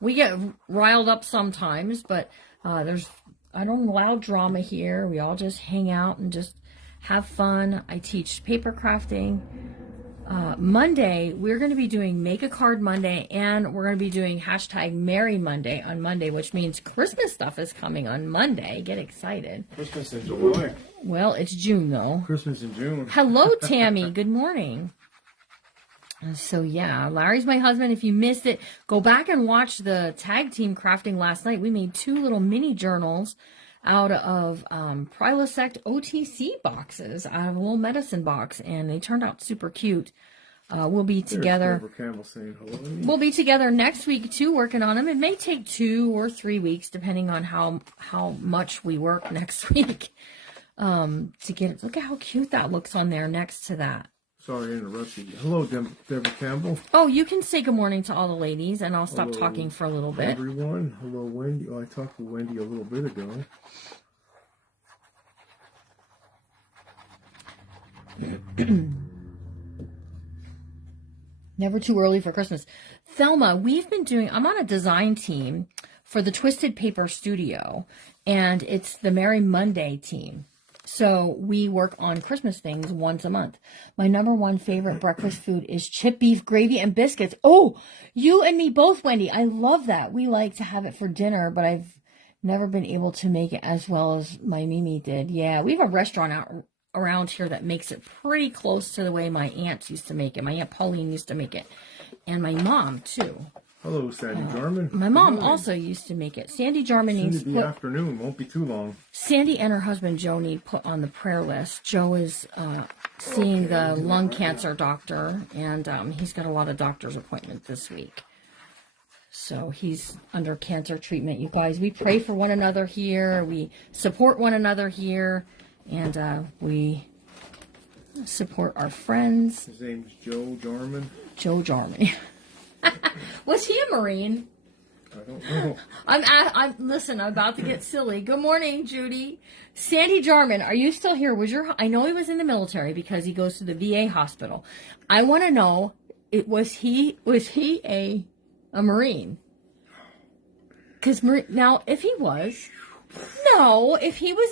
We get riled up sometimes, but I don't allow drama here. We all just hang out and just have fun. I teach paper crafting. Monday, we're going to be doing Make a Card Monday, and we're going to be doing hashtag Merry Monday on Monday, which means Christmas stuff is coming on Monday. Get excited. Christmas in July. Well, it's June, though. Christmas in June. Hello, Tammy. Good morning. So, yeah, Larry's my husband. If you missed it, go back and watch the tag team crafting last night. We made 2 little mini journals out of Prilosect OTC boxes, out of a little medicine box, and they turned out super cute. We'll be together. Saying hello. We'll be together next week too, working on them. It may take 2 or 3 weeks, depending on how much we work next week. To get it. Look at how cute that looks on there next to that. Sorry to interrupt you. Hello, Deborah Campbell. Oh, you can say good morning to all the ladies, and I'll stop talking for a little bit. Everyone. Hello, Wendy. Oh, I talked to Wendy a little bit ago. Never too early for Christmas. Thelma, I'm on a design team for the Twisted Paper Studio, and it's the Merry Monday team. So we work on Christmas things once a month. My number one favorite breakfast food is chip beef gravy and biscuits. Oh, you and me both, Wendy. I love that. We like to have it for dinner, but I've never been able to make it as well as my Mimi did. Yeah, we have a restaurant out around here that makes it pretty close to the way my aunts used to make it. My Aunt Pauline used to make it. And my mom, too. Hello, Sandy Jarman. My mom also used to make it. Sandy Jarman needs to be afternoon. Won't be too long. Sandy and her husband Joe need put on the prayer list. Joe is seeing the lung cancer doctor, and he's got a lot of doctor's appointments this week. So he's under cancer treatment. You guys, we pray for one another here. We support one another here, and we support our friends. His name's Joe Jarman. Joe Jarman. Was he a Marine? I don't know. Listen, I'm about to get silly. Good morning, Judy. Sandy Jarman, are you still here? I know he was in the military because he goes to the VA hospital. I want to know, was he a Marine? Because now, if he was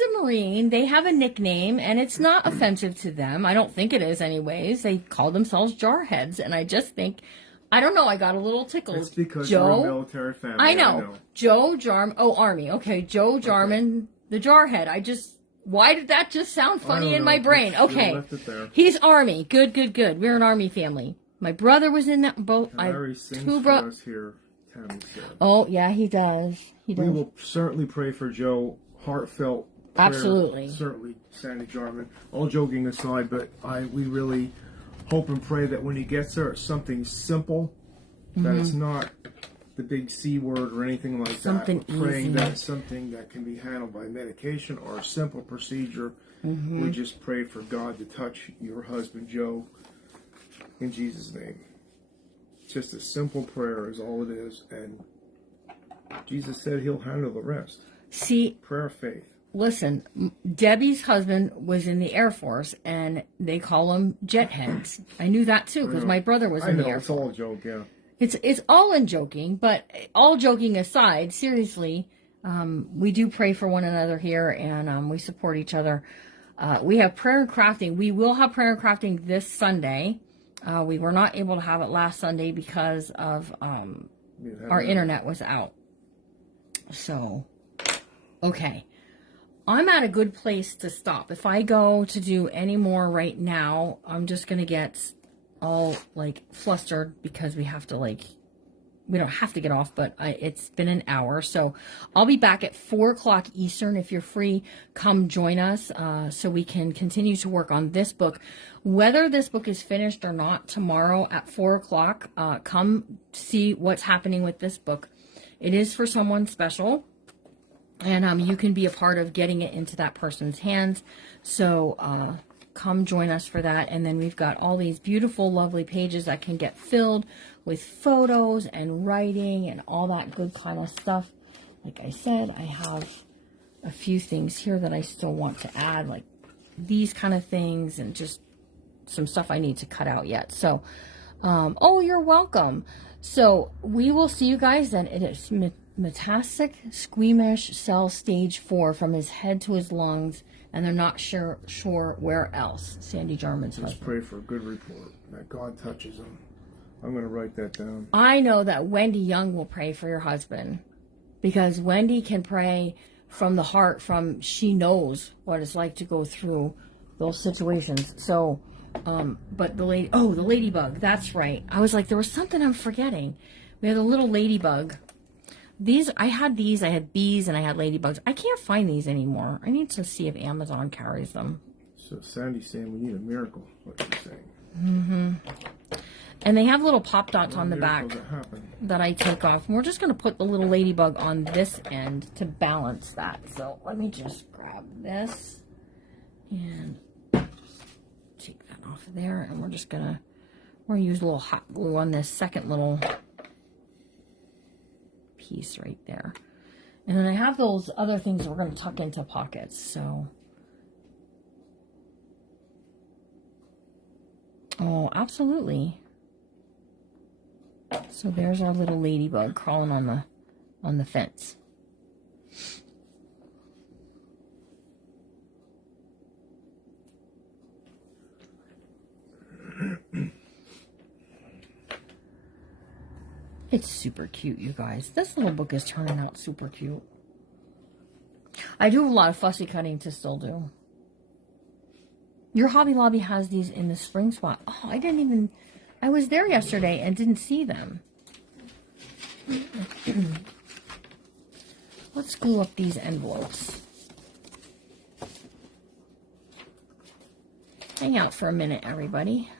a Marine, they have a nickname, and it's not offensive to them. I don't think it is anyways. They call themselves Jarheads, and I just think, I don't know, I got a little tickled. It's because Joe, you're a military family. I know. Joe Jarman, Army. Okay, Joe Jarman, the Jarhead. Why did that just sound funny in my brain? Okay, left it there. He's Army. Good. We're an Army family. My brother was in that boat. Larry sings for us here, Tammy said. Oh, yeah, he does. We will certainly pray for Joe. Heartfelt prayer. Absolutely. Certainly, Sandy Jarman. All joking aside, but we really hope and pray that when he gets there, it's something simple, that it's not the big C word or anything like something that. We're praying easy. that something that can be handled by medication or a simple procedure. We just pray for God to touch your husband, Joe, in Jesus' name. Just a simple prayer is all it is, and Jesus said he'll handle the rest. See, prayer of faith. Listen, Debbie's husband was in the Air Force, and they call them jet heads. I knew that too because my brother was in the Air Force. It's all a joke, yeah. It's all in joking, but all joking aside, seriously, we do pray for one another here, and we support each other. We have prayer and crafting. We will have prayer and crafting this Sunday. We were not able to have it last Sunday because of our internet was out. So, okay. I'm at a good place to stop. If I go to do any more right now, I'm just going to get all, flustered because we have to, we don't have to get off, but it's been an hour. So I'll be back at 4 o'clock Eastern. If you're free, come join us so we can continue to work on this book. Whether this book is finished or not, tomorrow at 4 o'clock, come see what's happening with this book. It is for someone special. And you can be a part of getting it into that person's hands. So come join us for that. And then we've got all these beautiful, lovely pages that can get filled with photos and writing and all that good kind of stuff. Like I said, I have a few things here that I still want to add, like these kind of things and just some stuff I need to cut out yet. So, oh, you're welcome. So we will see you guys then. It is metastatic squeamish cell stage 4 from his head to his lungs, and they're not sure where else. Sandy Jarman's husband. Let's pray for a good report, that God touches him. I'm going to write that down. I know that Wendy Young will pray for your husband, because Wendy can pray from the heart, she knows what it's like to go through those situations. So, but the ladybug, that's right. I was like, there was something I'm forgetting. We had a little ladybug. I had bees, and I had ladybugs. I can't find these anymore. I need to see if Amazon carries them. So Sandy's saying we need a miracle, what you're saying. Mm-hmm. And they have little pop dots on the back that I take off. And we're just going to put the little ladybug on this end to balance that. So let me just grab this and take that off of there. And we're going to use a little hot glue on this second little piece right there. And then I have those other things that we're going to tuck into pockets. So, oh, absolutely. So there's our little ladybug crawling on the fence. It's super cute, you guys. This little book is turning out super cute. I do have a lot of fussy cutting to still do. Your Hobby Lobby has these in the spring spot. Oh, I was there yesterday and didn't see them. Let's glue up these envelopes. Hang out for a minute, everybody.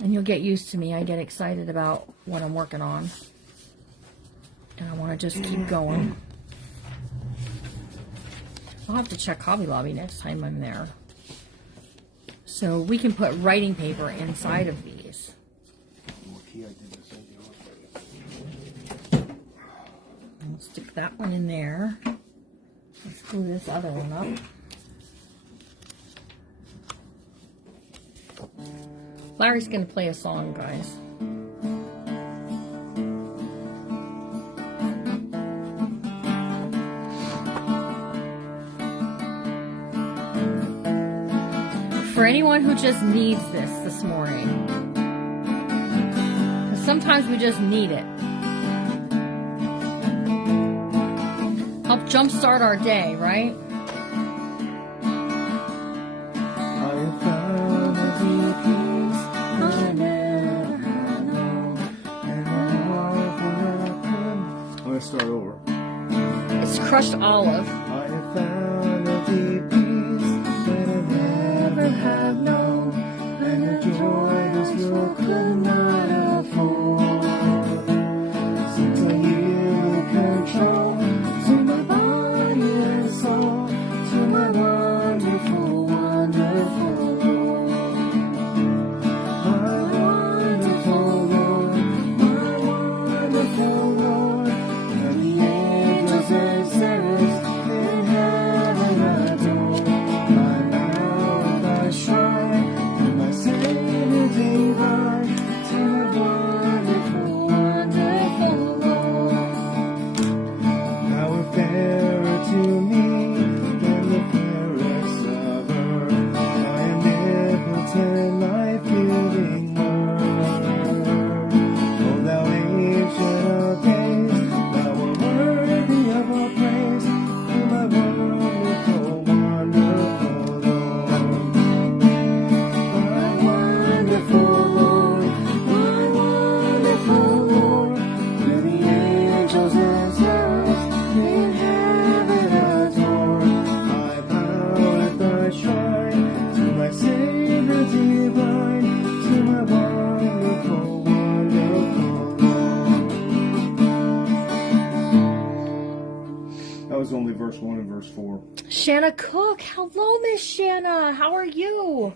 And you'll get used to me. I get excited about what I'm working on. And I want to just keep going. I'll have to check Hobby Lobby next time I'm there. So we can put writing paper inside of these. I'll stick that one in there. Let's glue this other one up. Larry's going to play a song, guys. For anyone who just needs this morning, because sometimes we just need it. Help jumpstart our day, right? Start over. It's crushed olive. I have found a deep peace that I never have known, and a joy this world could not afford. Since I yield control to my body and soul, to my wonderful, wonderful Lord. My wonderful Lord, my wonderful Lord. Only verse 1 and verse 4. Shanna Cook. Hello, Miss Shanna. How are you?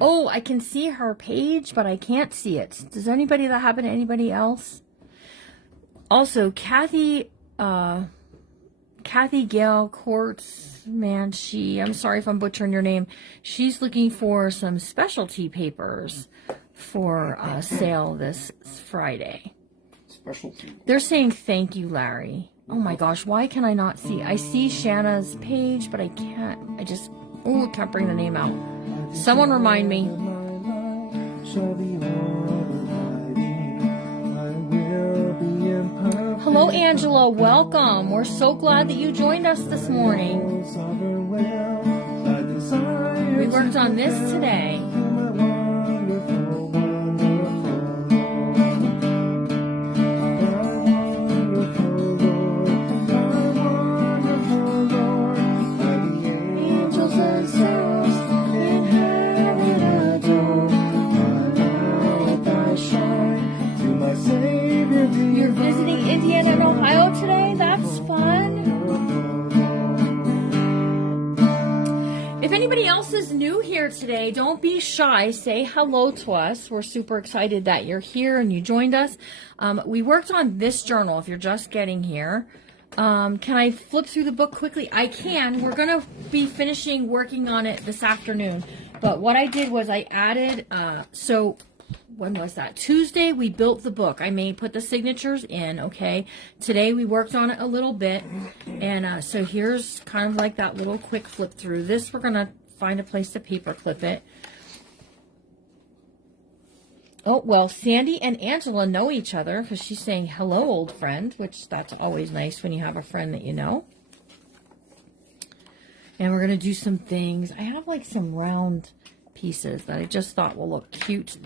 Oh, I can see her page, but I can't see it. Does that happen to anybody else? Also, Kathy Gale Quartz, man, I'm sorry if I'm butchering your name. She's looking for some specialty papers for sale this Friday. Specialty. They're saying thank you, Larry. Oh my gosh, why can I not see? I see Shanna's page, but I can't. Can't bring the name out. Someone remind me. Hello, Angela. Welcome. We're so glad that you joined us this morning. We worked on this today. You're visiting Indiana and Ohio today? That's fun. If anybody else is new here today, don't be shy. Say hello to us. We're super excited that you're here and you joined us. We worked on this journal if you're just getting here. Can I flip through the book quickly? I can. We're going to be finishing working on it this afternoon. But what I did was I added, when was that? Tuesday, we built the book. I may put the signatures in, okay? Today, we worked on it a little bit. And so here's kind of like that little quick flip through. This, we're going to find a place to paper clip it. Oh, well, Sandy and Angela know each other because she's saying, hello, old friend, which that's always nice when you have a friend that you know. And we're going to do some things. I have like some round pieces that I just thought will look cute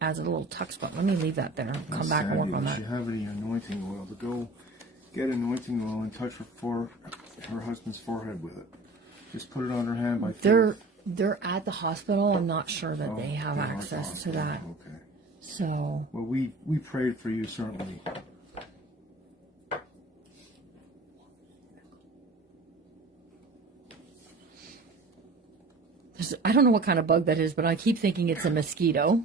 as a little tuck spot. Let me leave that there. Come back and work on that. She have any anointing oil to go get anointing oil and touch her husband's forehead with it. Just put it on her hand by faith. They're at the hospital. I'm not sure that they have access to that. Okay. So. Well, we prayed for you, certainly. I don't know what kind of bug that is, but I keep thinking it's a mosquito.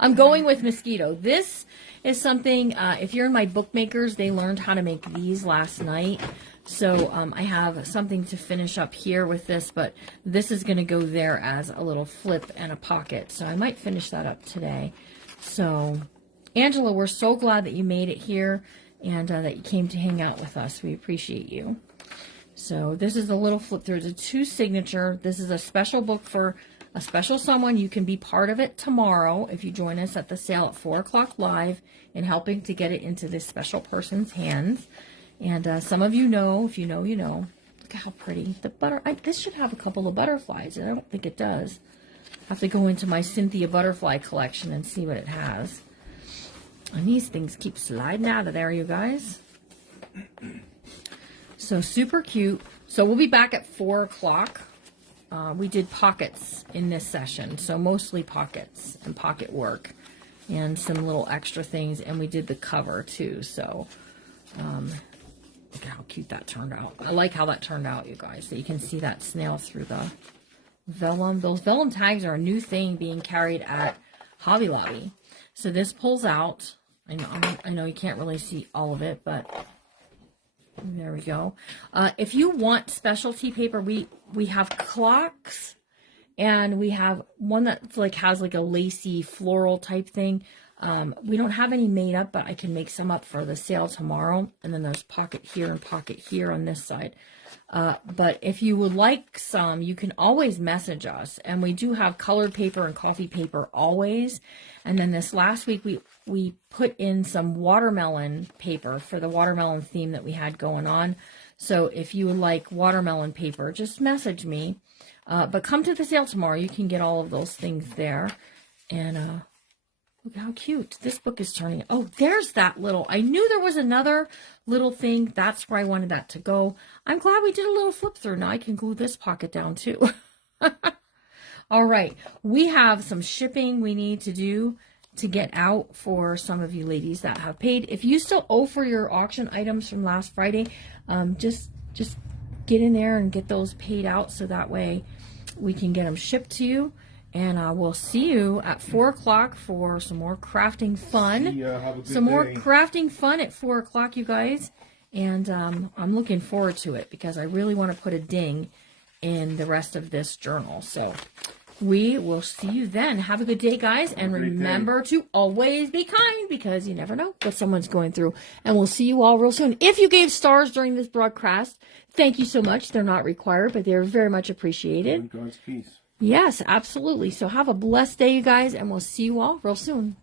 I'm going with mosquito. This is something, if you're in my bookmakers, they learned how to make these last night. So I have something to finish up here with this, but this is going to go there as a little flip and a pocket. So I might finish that up today. So Angela, we're so glad that you made it here and that you came to hang out with us. We appreciate you. So this is a little flip through. It's a 2 signature. This is a special book for a special someone. You can be part of it tomorrow if you join us at the sale at 4 o'clock live in helping to get it into this special person's hands. And some of you know, if you know, you know. Look how pretty. This should have a couple of butterflies. I don't think it does. I have to go into my Cynthia butterfly collection and see what it has. And these things keep sliding out of there, you guys. So super cute. So we'll be back at 4 o'clock. We did pockets in this session. So mostly pockets and pocket work and some little extra things. And we did the cover too. So look how cute that turned out. I like how that turned out, you guys. So you can see that snail through the vellum. Those vellum tags are a new thing being carried at Hobby Lobby. So this pulls out. I know you can't really see all of it, but there we go. If you want specialty paper, we have clocks, and we have one that like has like a lacy floral type thing. We don't have any made up, but I can make some up for the sale tomorrow. And then there's pocket here and pocket here on this side. But if you would like some, you can always message us. And we do have colored paper and coffee paper always. And then this last week, we put in some watermelon paper for the watermelon theme that we had going on. So if you would like watermelon paper, just message me. But come to the sale tomorrow. You can get all of those things there. And look how cute. This book is turning. Oh, there's that little. I knew there was another little thing. That's where I wanted that to go. I'm glad we did a little flip through. Now I can glue this pocket down too. All right. We have some shipping we need to do to get out for some of you ladies that have paid. If you still owe for your auction items from last Friday, just get in there and get those paid out so that way we can get them shipped to you. And we'll see you at 4 o'clock for some more crafting fun. Have a good some more day. crafting fun at 4 o'clock, you guys. And I'm looking forward to it because I really want to put a ding in the rest of this journal. So we will see you then. Have a good day, guys. And remember to always be kind because you never know what someone's going through. And we'll see you all real soon. If you gave stars during this broadcast, thank you so much. They're not required, but they're very much appreciated. God's peace. Yes, absolutely. So have a blessed day, you guys, and we'll see you all real soon.